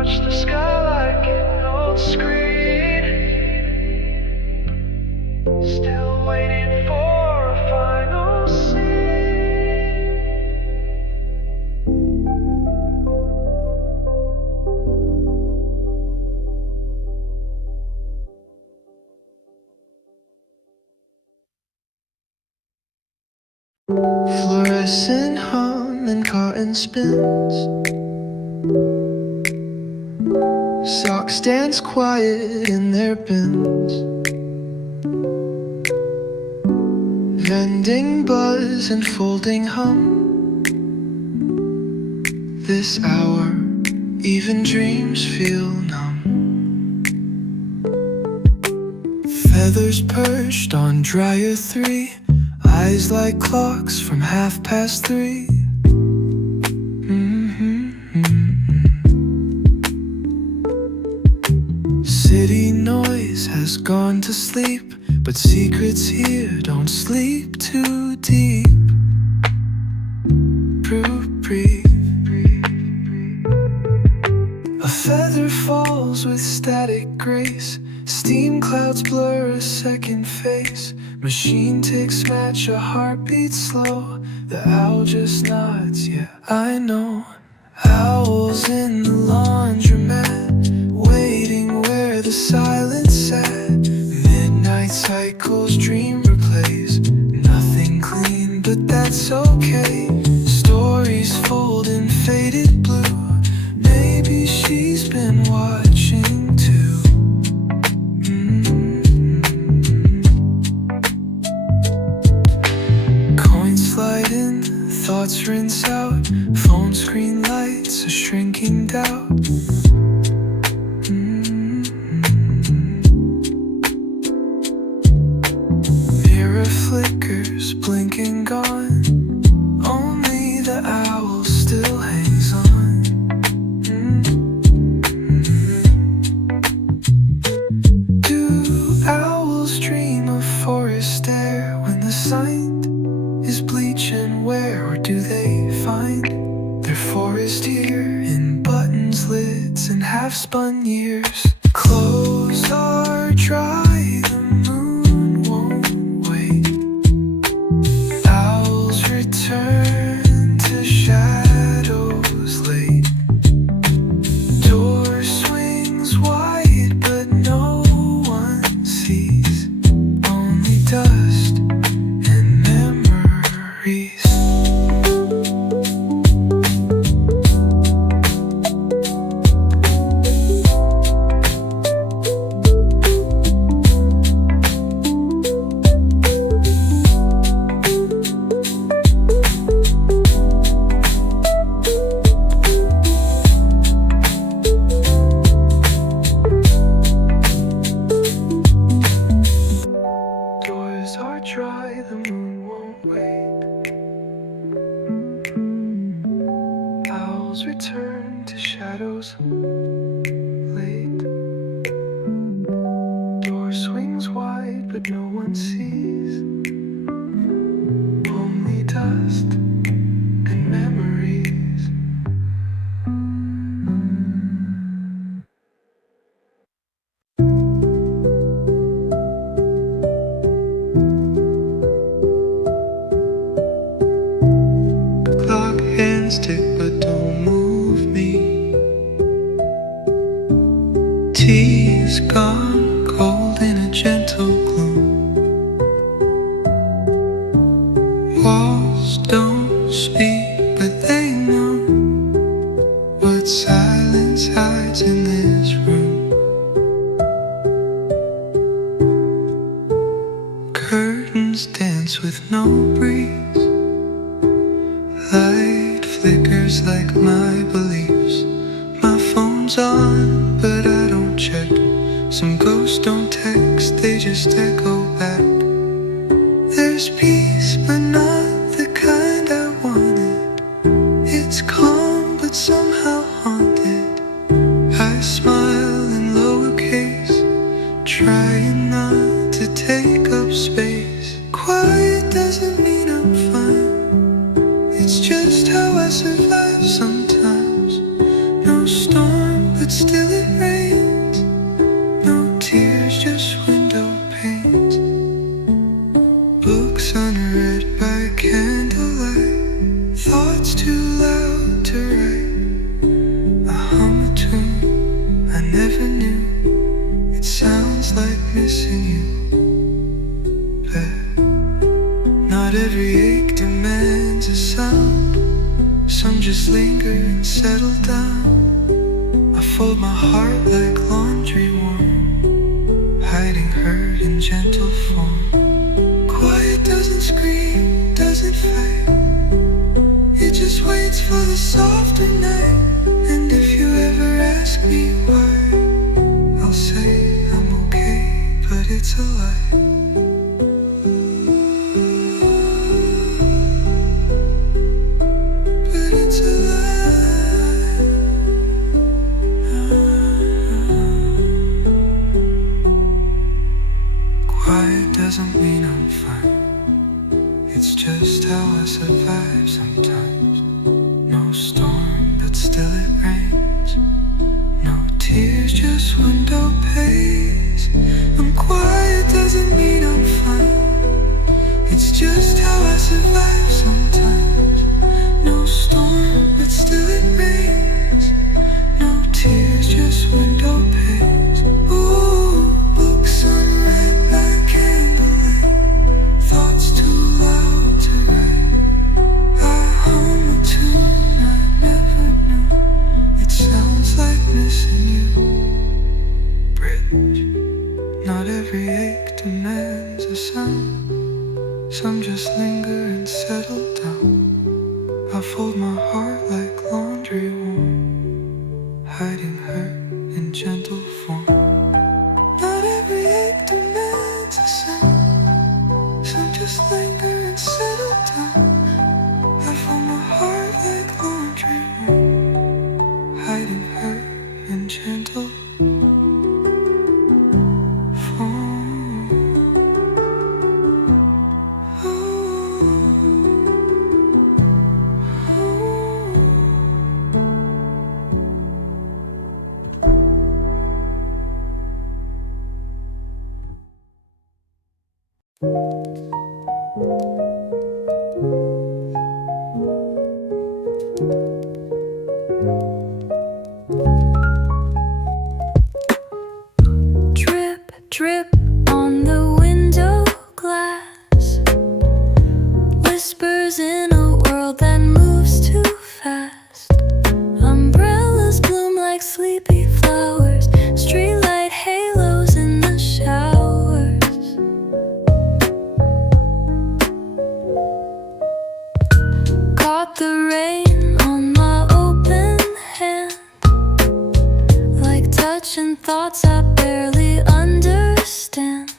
watch the sky like an old screen, still waiting for a final scene. Fluorescent hum and cotton spins. Socks dance quiet in their bins. Vending buzz and folding hum. This hour, even dreams feel numb. Feathers perched on dryer 3. Eyes like clocks from 3:30. City noise has gone to sleep, but secrets here don't sleep too deep. Breathe. A feather falls with static grace. Steam clouds blur a second face. Machine ticks match a heartbeat slow. The owl just nods, yeah, I know. Owls in the laundromat, waiting where the silence sat. Midnight cycles, dream replays. Nothing clean, but that's okay. Stories fold in faded blue. Maybe she's been watching too. Coins slide in, thoughts rinse out. Phone screen lights a shrinking doubt. Mirror flickers, blinking gone. Only the owl still hangs on. Do owls dream of forest air when the sight is bleach and wear? Or do they find their forest here in buttons, lids, and half-spun years? Clothes are dry, the moon won't wait. Owls return to shadows late. Door swings wide, but no one sees. Only dust and memories. Doors are dry, the moon won't wait. Owls return to shadows late. Door swings wide, but no one sees. Only dust and memories. Clock hands tick, but don't move me. Tea is gone, cold in a gentle gloom. Walls don't speak, but they know what silence hides in this room. Curtains dance with no breeze. Light flickers like my beliefs. My phone's on, but I don't check. Some ghosts don't text, they just echo back. There's peace, but not the kind I wanted. It's calm, but somehow haunted. I smile in lowercase, trying not to take up space. Quiet doesn't mean I'm fine. It's just how I survive sometimes. No storm, but but still it rains. No tears, just window panes. Books unread by candlelight. Thoughts too loud to write. I hum a tune I never knew. It sounds like missing you. But not every ache demands a sound. Some just linger and settle down. I fold my heart like laundry warm, hiding hurt in gentle form. Quiet doesn't scream, doesn't fight. It just waits for the softer night. And if you ever ask me why, I'll say I'm okay, but it's a lie. But it's a lie. Quiet doesn't mean I'm fine. It's just how I survive sometimes. No storm, but still it rains. No tears, just window panes. I'm quiet doesn't mean I'm fine. It's just how I survive sometimes. No storm, but still it rains. No tears, just window panes. Ooh, books unread by candlelight. Thoughts too loud to write. I hum a tune I never knew. It sounds like missing you. Bridge. Not every ache demands a sound. Some just linger and settle down. I fold my heart like laundry warm, hiding hurt in gentle form. Not every ache demands a sound. Some just linger and settle down. I fold my heart like laundry warm, hiding hurt in gentle form. Drip, drip on the window glass. Whispers in a world that moves too fast. Umbrellas bloom like sleepy flowers. Streetlight halos in the showers. Caught the rain on my open hand, like touching thoughts I barely understand.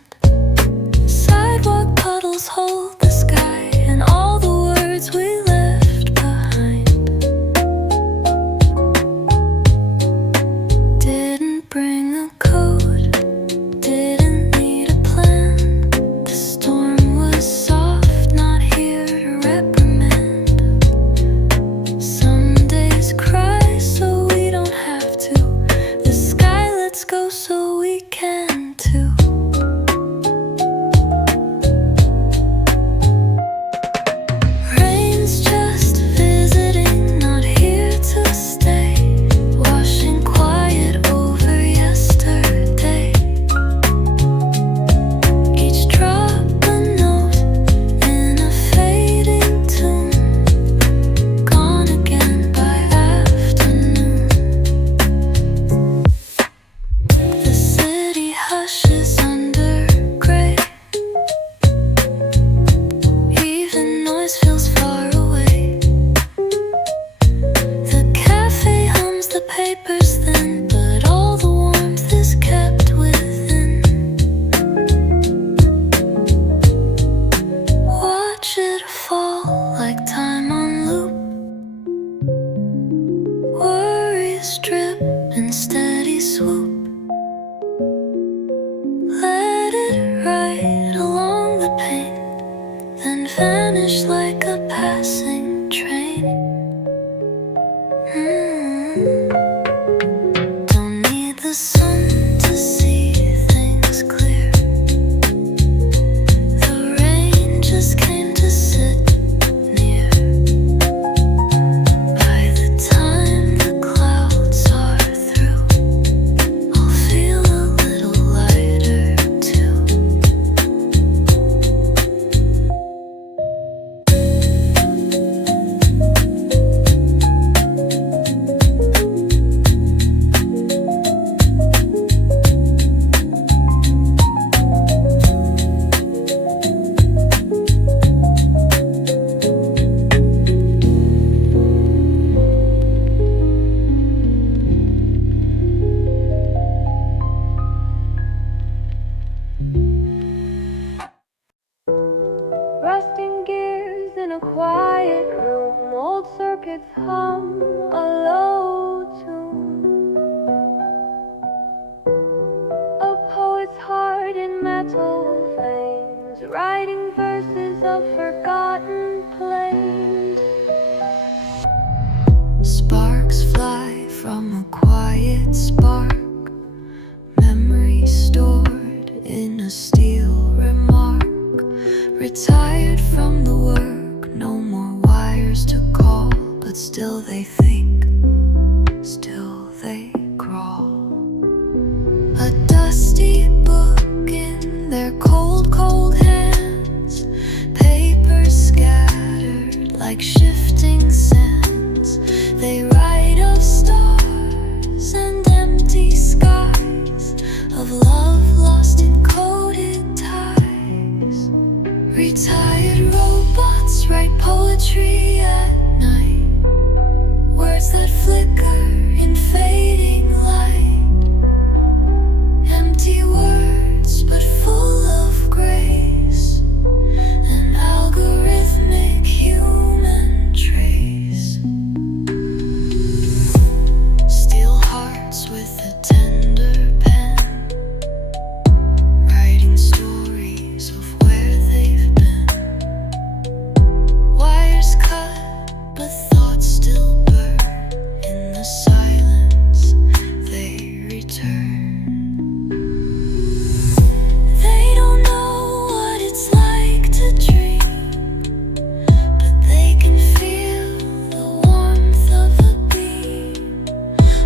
Sidewalk puddles hold the sky and all the words we left behind. Didn't bring a coat, didn't need a plan. The storm was soft, not here to reprimand. Some days cry so we don't have to. The sky lets go so we can too. Rain's just visiting, not here to stay. Washing quiet over yesterday. Each drop a note in a fading tune. Gone again by afternoon. The city hushes under gray. Even noise feels far away. The cafe hums, the paper's thin, but all the warmth is kept within. Watch it fall like time on loop. Worries drip in steady swoop. Let it ride along the pain, then vanish like a passing train. Don't metal veins, writing verses of forgotten plains. Sparks fly from a quiet spark, memory stored in a steel remark. Retired from the work, no more wires to call, but still they think, still they crawl. A dusty book in their cold, cold hands, paper scattered like shifting sands. They write of stars and empty skies, of love lost in coded ties. Retired robots write poetry at night, words that flicker in fading light. Empty words but full of grace, an algorithmic human trace. Steel hearts with a tender pen, writing stories of where they've been. Wires cut, but thoughts still burn. In the silence, they return. They don't know what it's like to dream, but they can feel the warmth of a beam.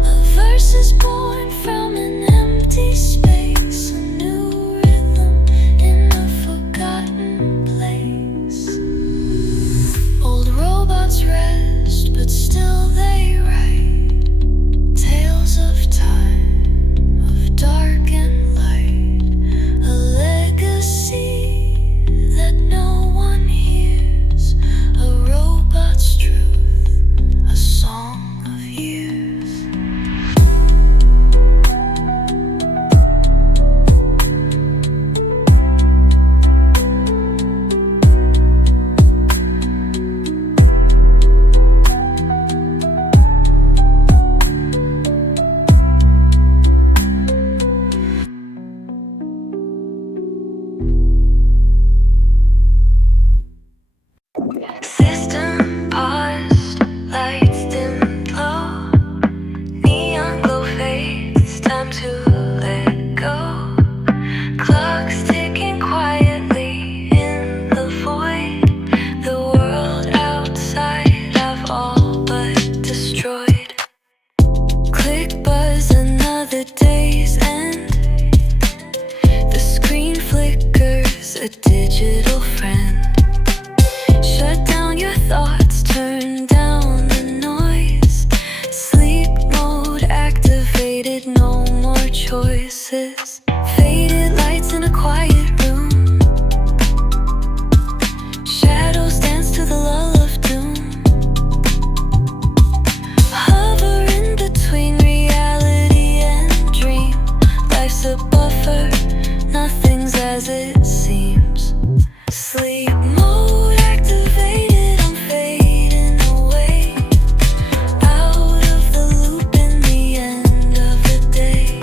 A verse is born from an empty space, a new rhythm in a forgotten place. Old robots rest, but still they write tales of time, of dark and light, a legacy that no one hears, a robot's truth, a song of years. System paused, lights dimmed low, neon glow fades, time to let go. Clocks ticking quietly in the void, the world outside I've all but destroyed. Click buzz, another day's end, the screen flickers, a digital friend. Shut down your thoughts, turn down the noise. Sleep mode activated, no more choices. Faded lights in a quiet room, shadows dance to the lull of doom. Hovering between reality and dream, life's a buffer, nothing's as it seems. Sleep mode activated, I'm fading away, out of the loop in the end of the day.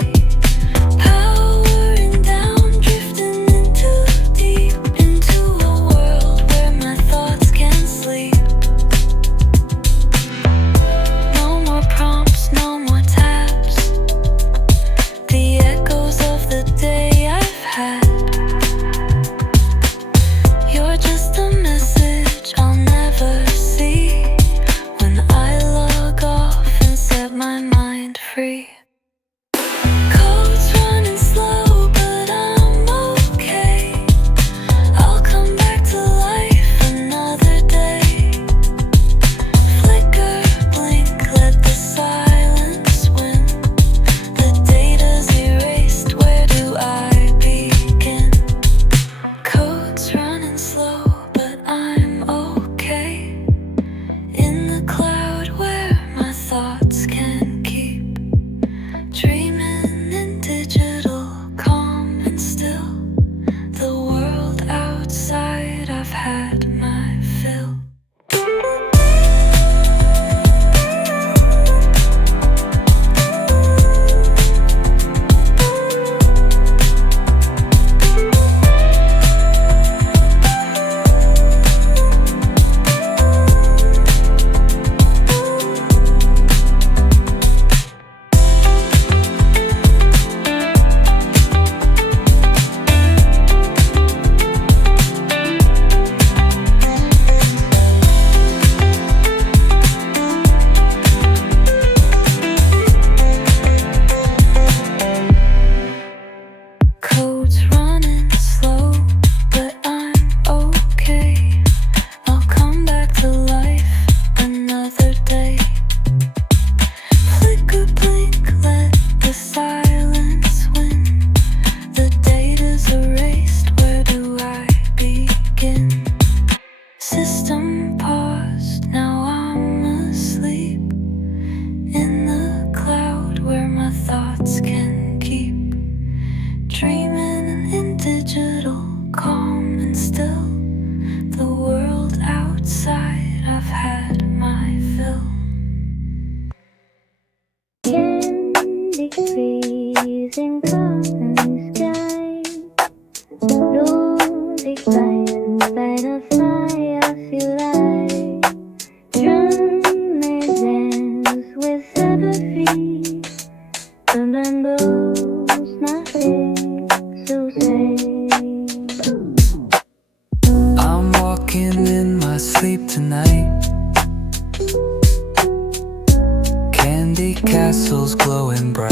Powering down, drifting into deep, into a world where my thoughts can sleep. No more prompts, no more tabs, the echoes of the day I've had. You're just a message I'll never see when I log off and set my mind free. Code's running slow, but I'm okay. I'll come back to life another day. Flicker, blink, let the silence win. The data's erased, where do I begin? Code's running slow, but I'm okay. In the cloud where my thoughts can keep freezing cotton sky. Lonely fight a fire, feel like drummers dance with severed feet. The band goes nothing so say. I'm walking in my sleep tonight. Candy castles glowing bright.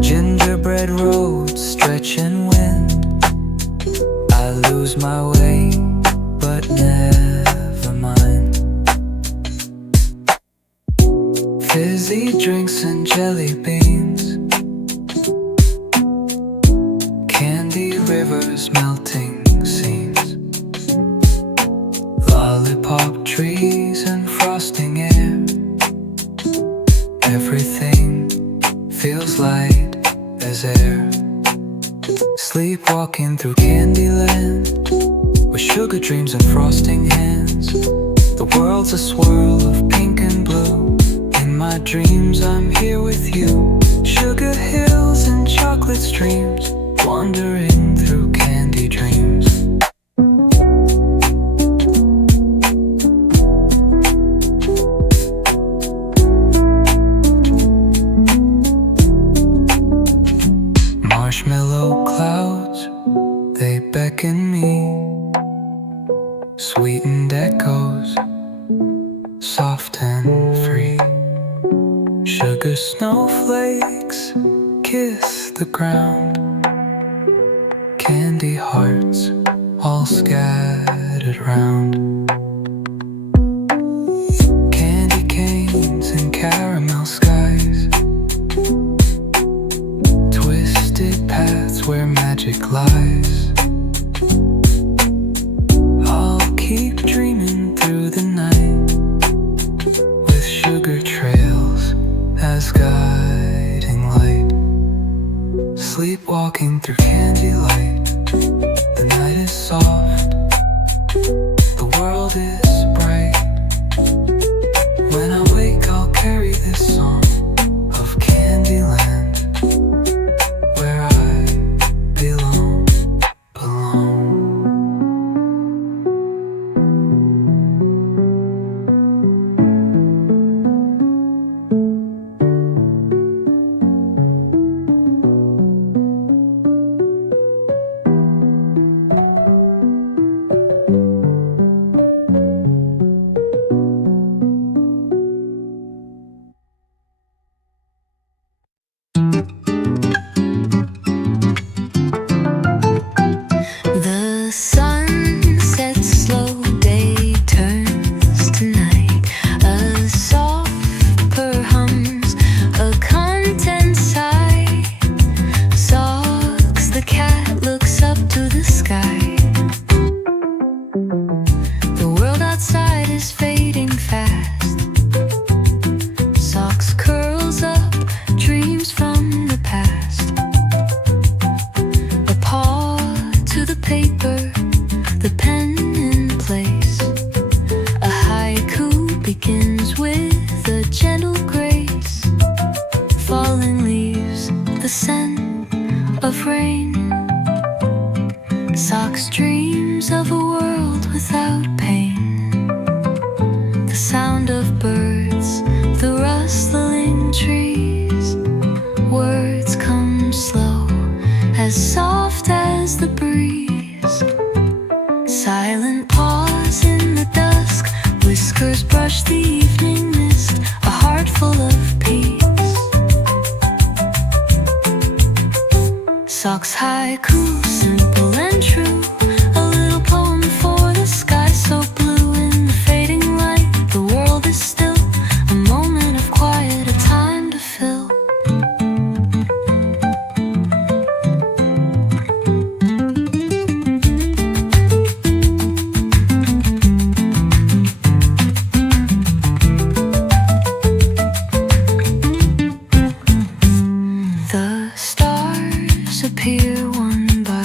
Gingerbread roads stretch and wind. I lose my way, but never mind. Fizzy drinks and jelly beans. Candy rivers, melting scenes. Lollipop trees and frosting air. Everything feels light as air. Sleepwalking through Candyland, with sugar dreams and frosting hands. The world's a swirl of pink and blue. In my dreams I'm here with you. Sugar hills and chocolate streams, wandering through candy dreams. Marshmallow clouds, they beckon me. Sweetened echoes, soft and free. Sugar snowflakes kiss the ground. Candy hearts all scattered round. Candy canes and caramel skies. Twisted paths where magic lies. I'll keep dreaming through the night, with sugar trails as guiding light. Sleepwalking through candy light. The night is soft, the world is bright. When I wake I'll carry this song of Candyland, where I belong, belong. The sun sets slow, day turns to night. A soft purr hums, a content sigh. Socks the cat looks up to the sky. The world outside is fading fast. Socks curls up, dreams from the past. A paw to the paper, the pen in place. A haiku begins with a gentle grace. Falling leaves, the scent of rain. Socks dreams of a world without pain. The sound of birds, the rustling trees. Words come slow, as soft as the breeze. Silent pause in the dusk, whiskers brush the evening mist. A heart full of peace. Socks haiku, simple and true. A little poem for the sky so blue. In the fading light, the world is still. A moment of quiet, a time to fill. The stars appear one by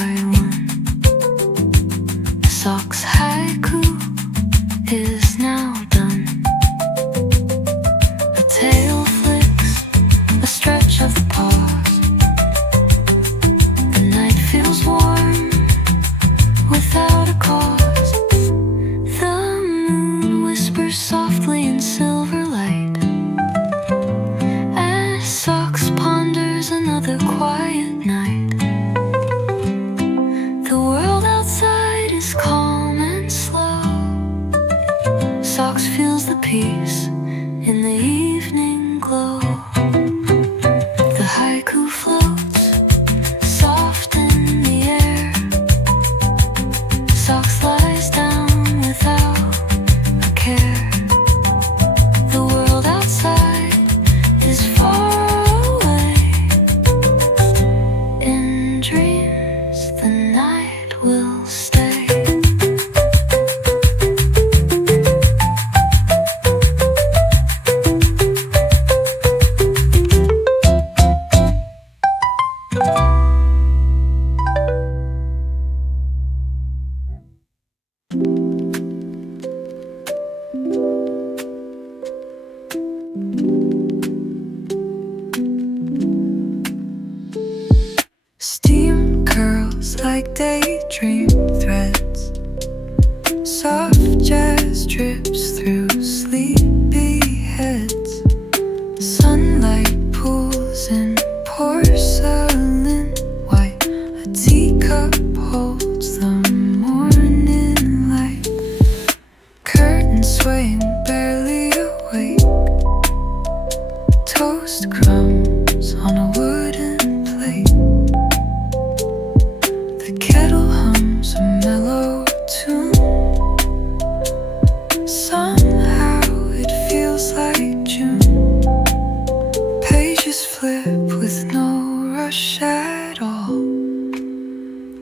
is far away. In dreams, the night will stay. Steam curls like daydream threads. Soft jazz drips through sleepy heads. Sunlight pools in porcelain white. A teacup holds the morning light. Curtains swaying, barely awake. Toast crumbs on a wooden plate. The kettle hums a mellow tune. Somehow it feels like June. Pages flip with no rush at all.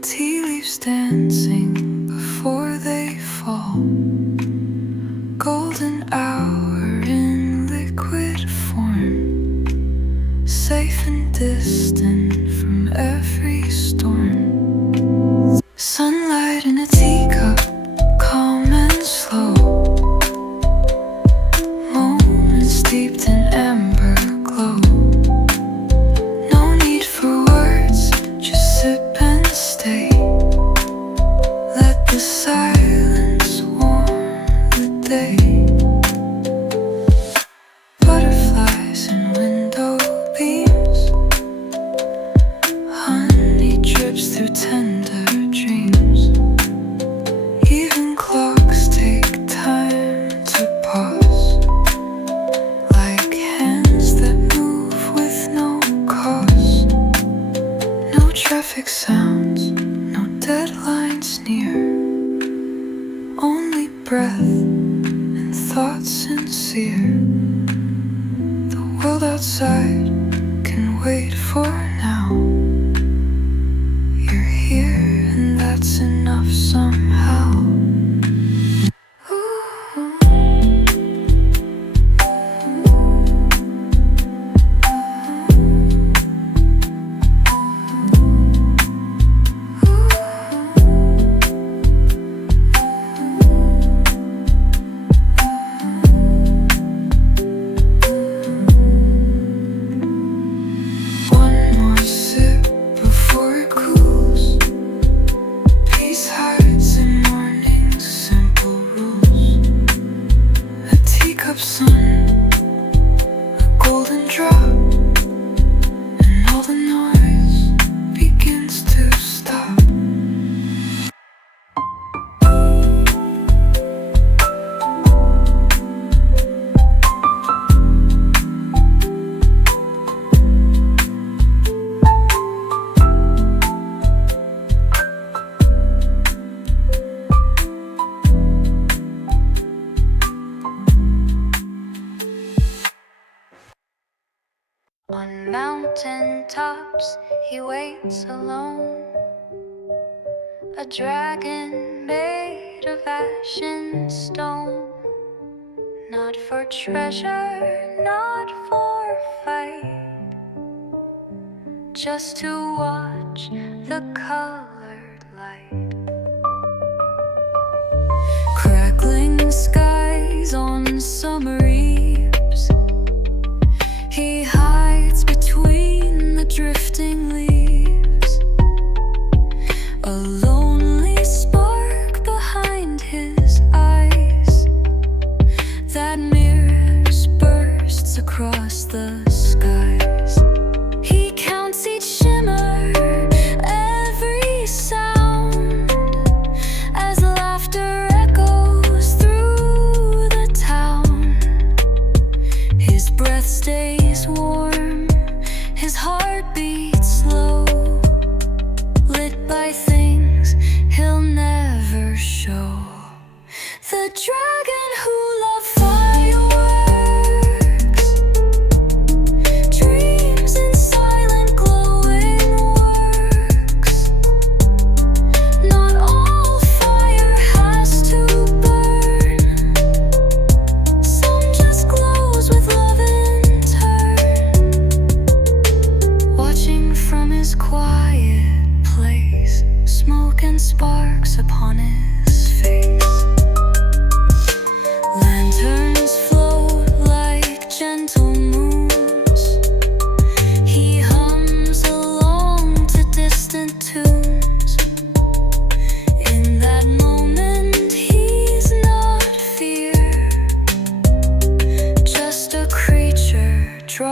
Tea leaves dancing before they fall. Golden hour in liquid form. Safe and distant from every storm. Sunlight in a teacup, calm and slow. Moments steeped in amber glow. No need for words, just sip and stay. Let the silence warm the day. Butterflies in window beams. Honey drips through tender dreams. Even clocks take time to pause. Like hands that move with no cause. No traffic sounds, no deadlines near. Only breath and thoughts sincere. The world outside can wait for now. You're here and that's enough somehow. One more sip before it cools. Peace hides in morning's simple rules. A teacup sun, a golden drop, and all the noise begins to stop. On mountain tops, he waits alone. A dragon made of ash and stone. Not for treasure, not for fight. Just to watch the colored light. Crackling skies on summer eves. He hides between the drifting leaves. A lonely spark behind his eyes that mirrors bursts across the skies. He counts each shimmer, every sound, as laughter echoes through the town. His breath stays warm, his heart beats slow, lit by things he'll never show. The dragon who loved fireworks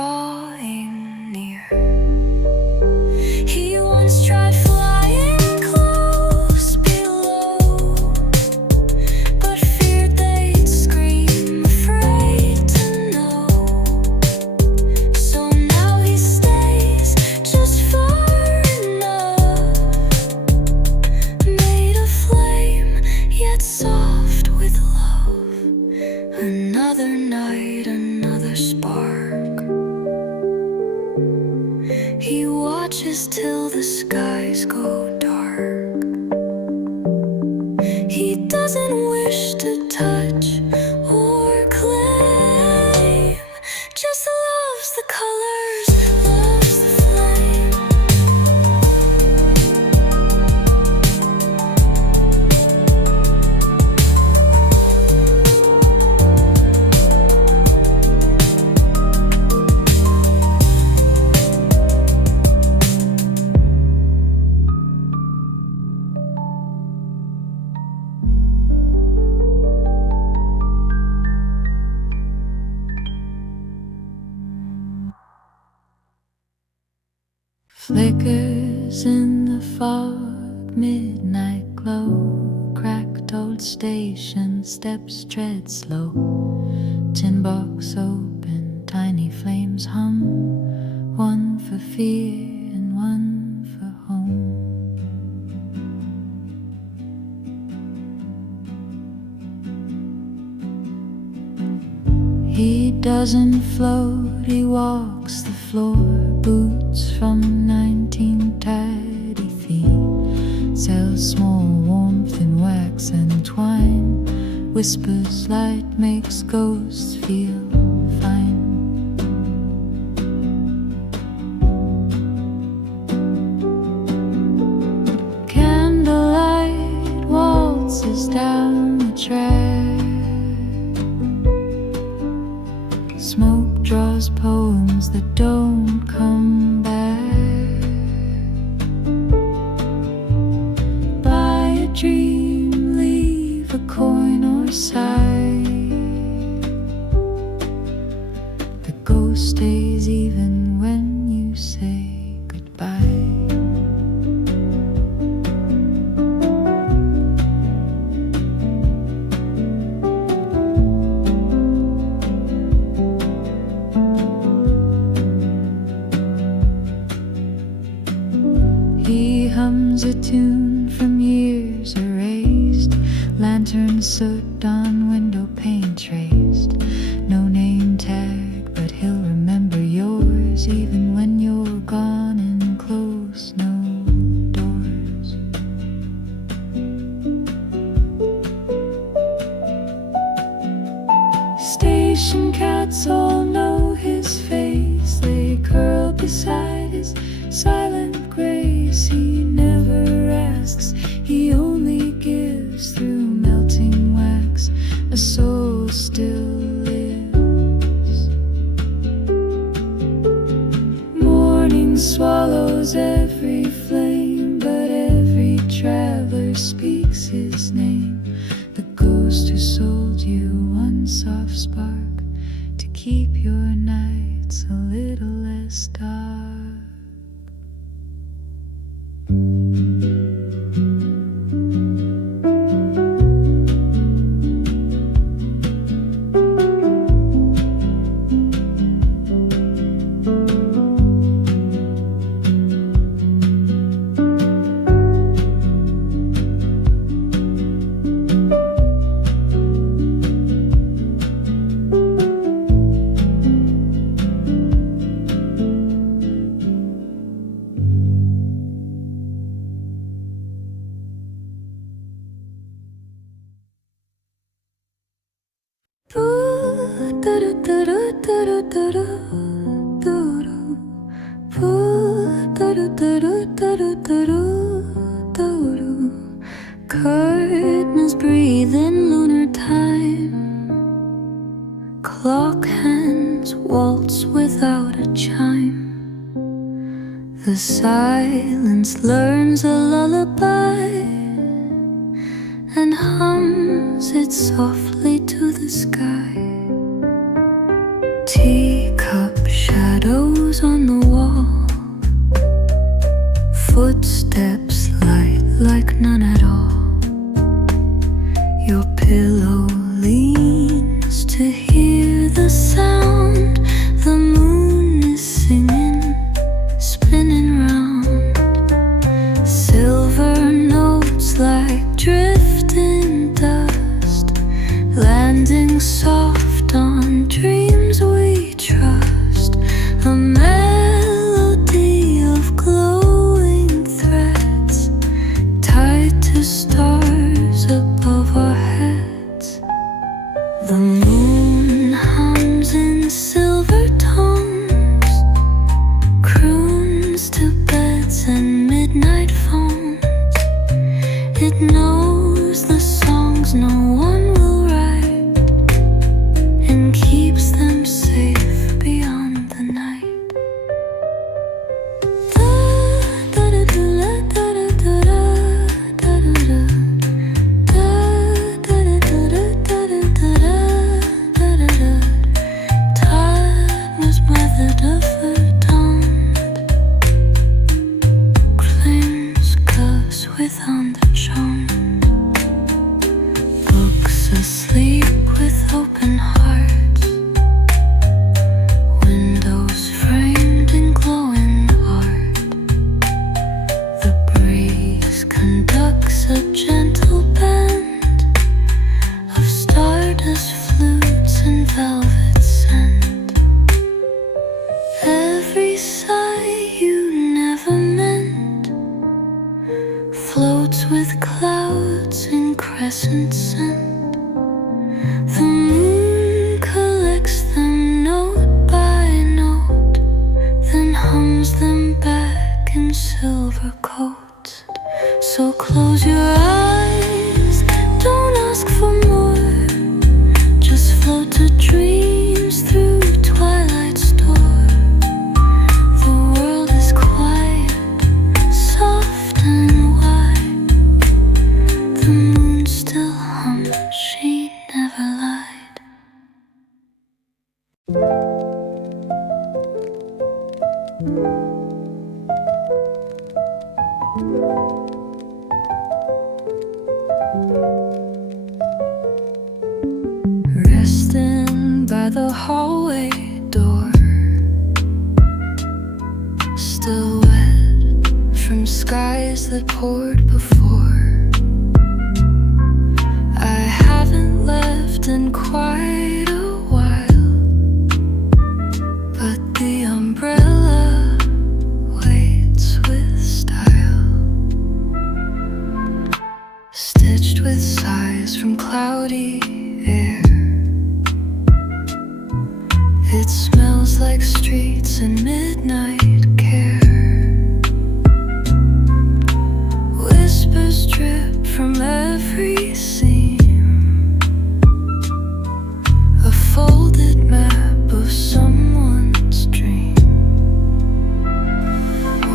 drawing near. He once tried flying close below, but feared they'd scream, afraid to know. So now he stays just far enough, made of flame, yet soft with love. Another night, another spark. He watches till the skies go dark. He doesn't wish to touch or claim, just loves the colors, loves the flame. Flickers in the fog, midnight glow, cracked old station, steps tread slow. Tin box open, tiny flames hum, one for fear and one for home. He doesn't float, he walks the floor, boots from 1933, sells small warmth in wax and twine, whispers light makes ghosts feel fine. Candlelight waltzes down the track, smoke draws poems that don't come back. Buy a dream, leave a coin or sigh. The ghost stays even when you say goodbye. He hums a tune from years erased, lantern soot on window pane traced. No name tag, but he'll remember yours even when you're gone and close no doors. Station cats all know his face, they curl beside his silent grace. He never asks, he only gives through melting wax. A soul still lives. Morning swallows every flame, but every traveler speaks his name. The ghost who sold you one soft spark to keep your nights a little less dark. Curtains breathe in lunar time. Clock hands waltz without a chime. The silence learns a lullaby and hums it softly to the sky. Teacup shadow overcoats. So close your eyes, don't ask for more. Just float to dreams through twilight's door. The world is quiet, soft and wide. The moon still hums, she never lied. Resting by the hallway door, still wet from skies that poured before. I haven't left in quite a while, but the umbrella waits with style, stitched with sighs from cloudy air. It smells like streets and midnight care. Whispers drip from every seam, a folded map of someone's dream.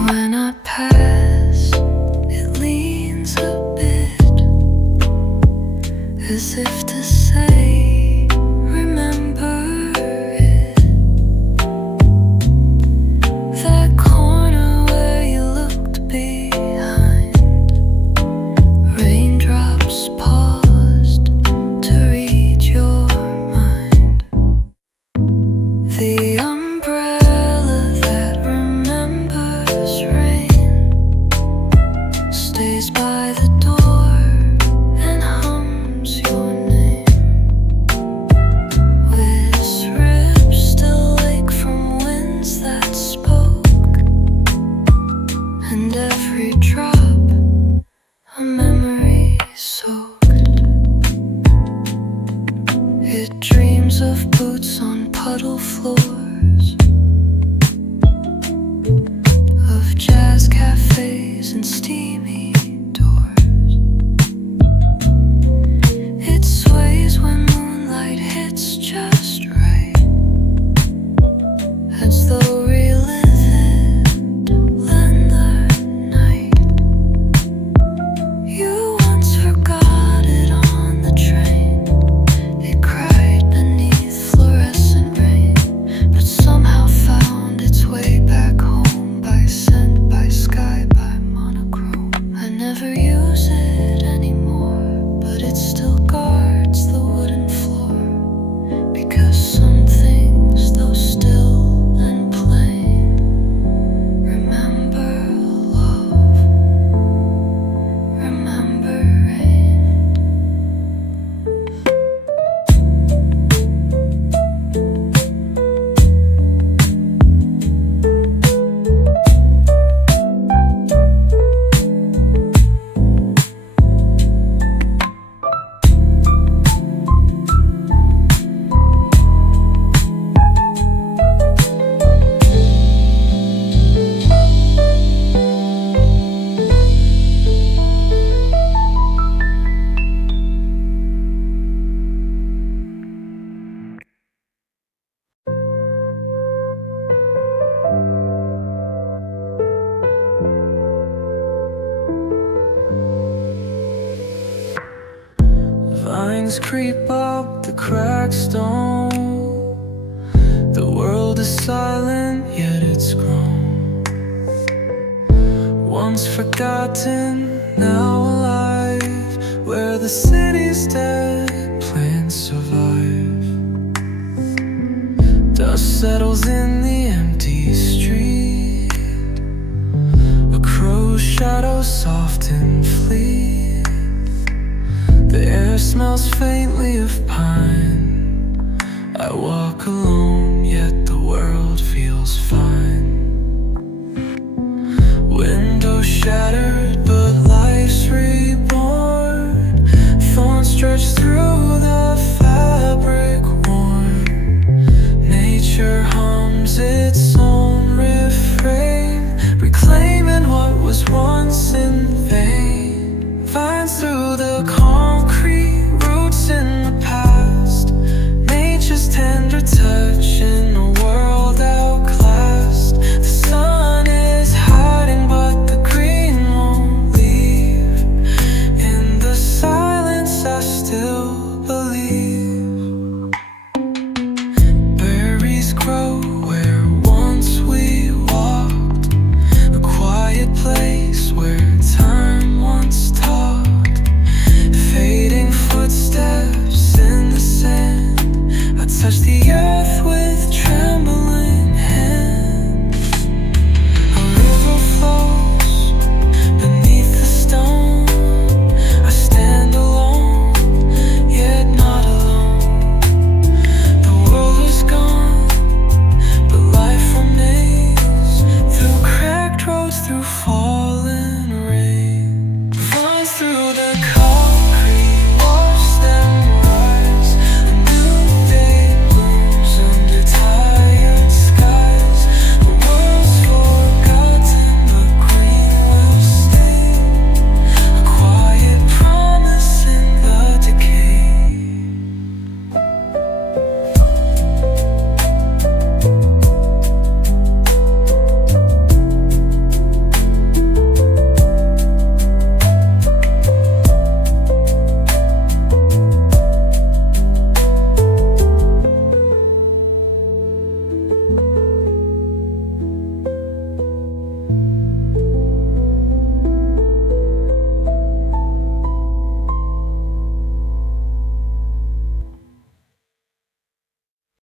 When I pass, it leans a bit, as if to say, remember it. That corner where you looked behind, raindrops paused to read your mind. The umbrella that remembers rain stays by the door and hums your name. With rips still ache from winds that spoke, and every drop a memory soaked. It dreams of boots on puddle floors, of jazz cafes and steamy doors. It sways when moonlight hits just right, as though relived in the night. You once forgot it on the train. It cried beneath fluorescent rain, but somehow found its way back home by scent, by sky, by monochrome. I never use it anymore, but it still guards the wooden floor, because some things, though still and plain, remember love, remember rain. Vines creep up the cracked stone. The world is silent, yet it's grown. Once forgotten, now alive, where the city's dead plants survive. Dust settles in the empty street, a crow's shadow soft and fleet. The air smells faintly of pine. I walk alone, yet the world feels fine. Windows shattered, but life's reborn. Thorns stretch through the fabric worn. Nature hums was once in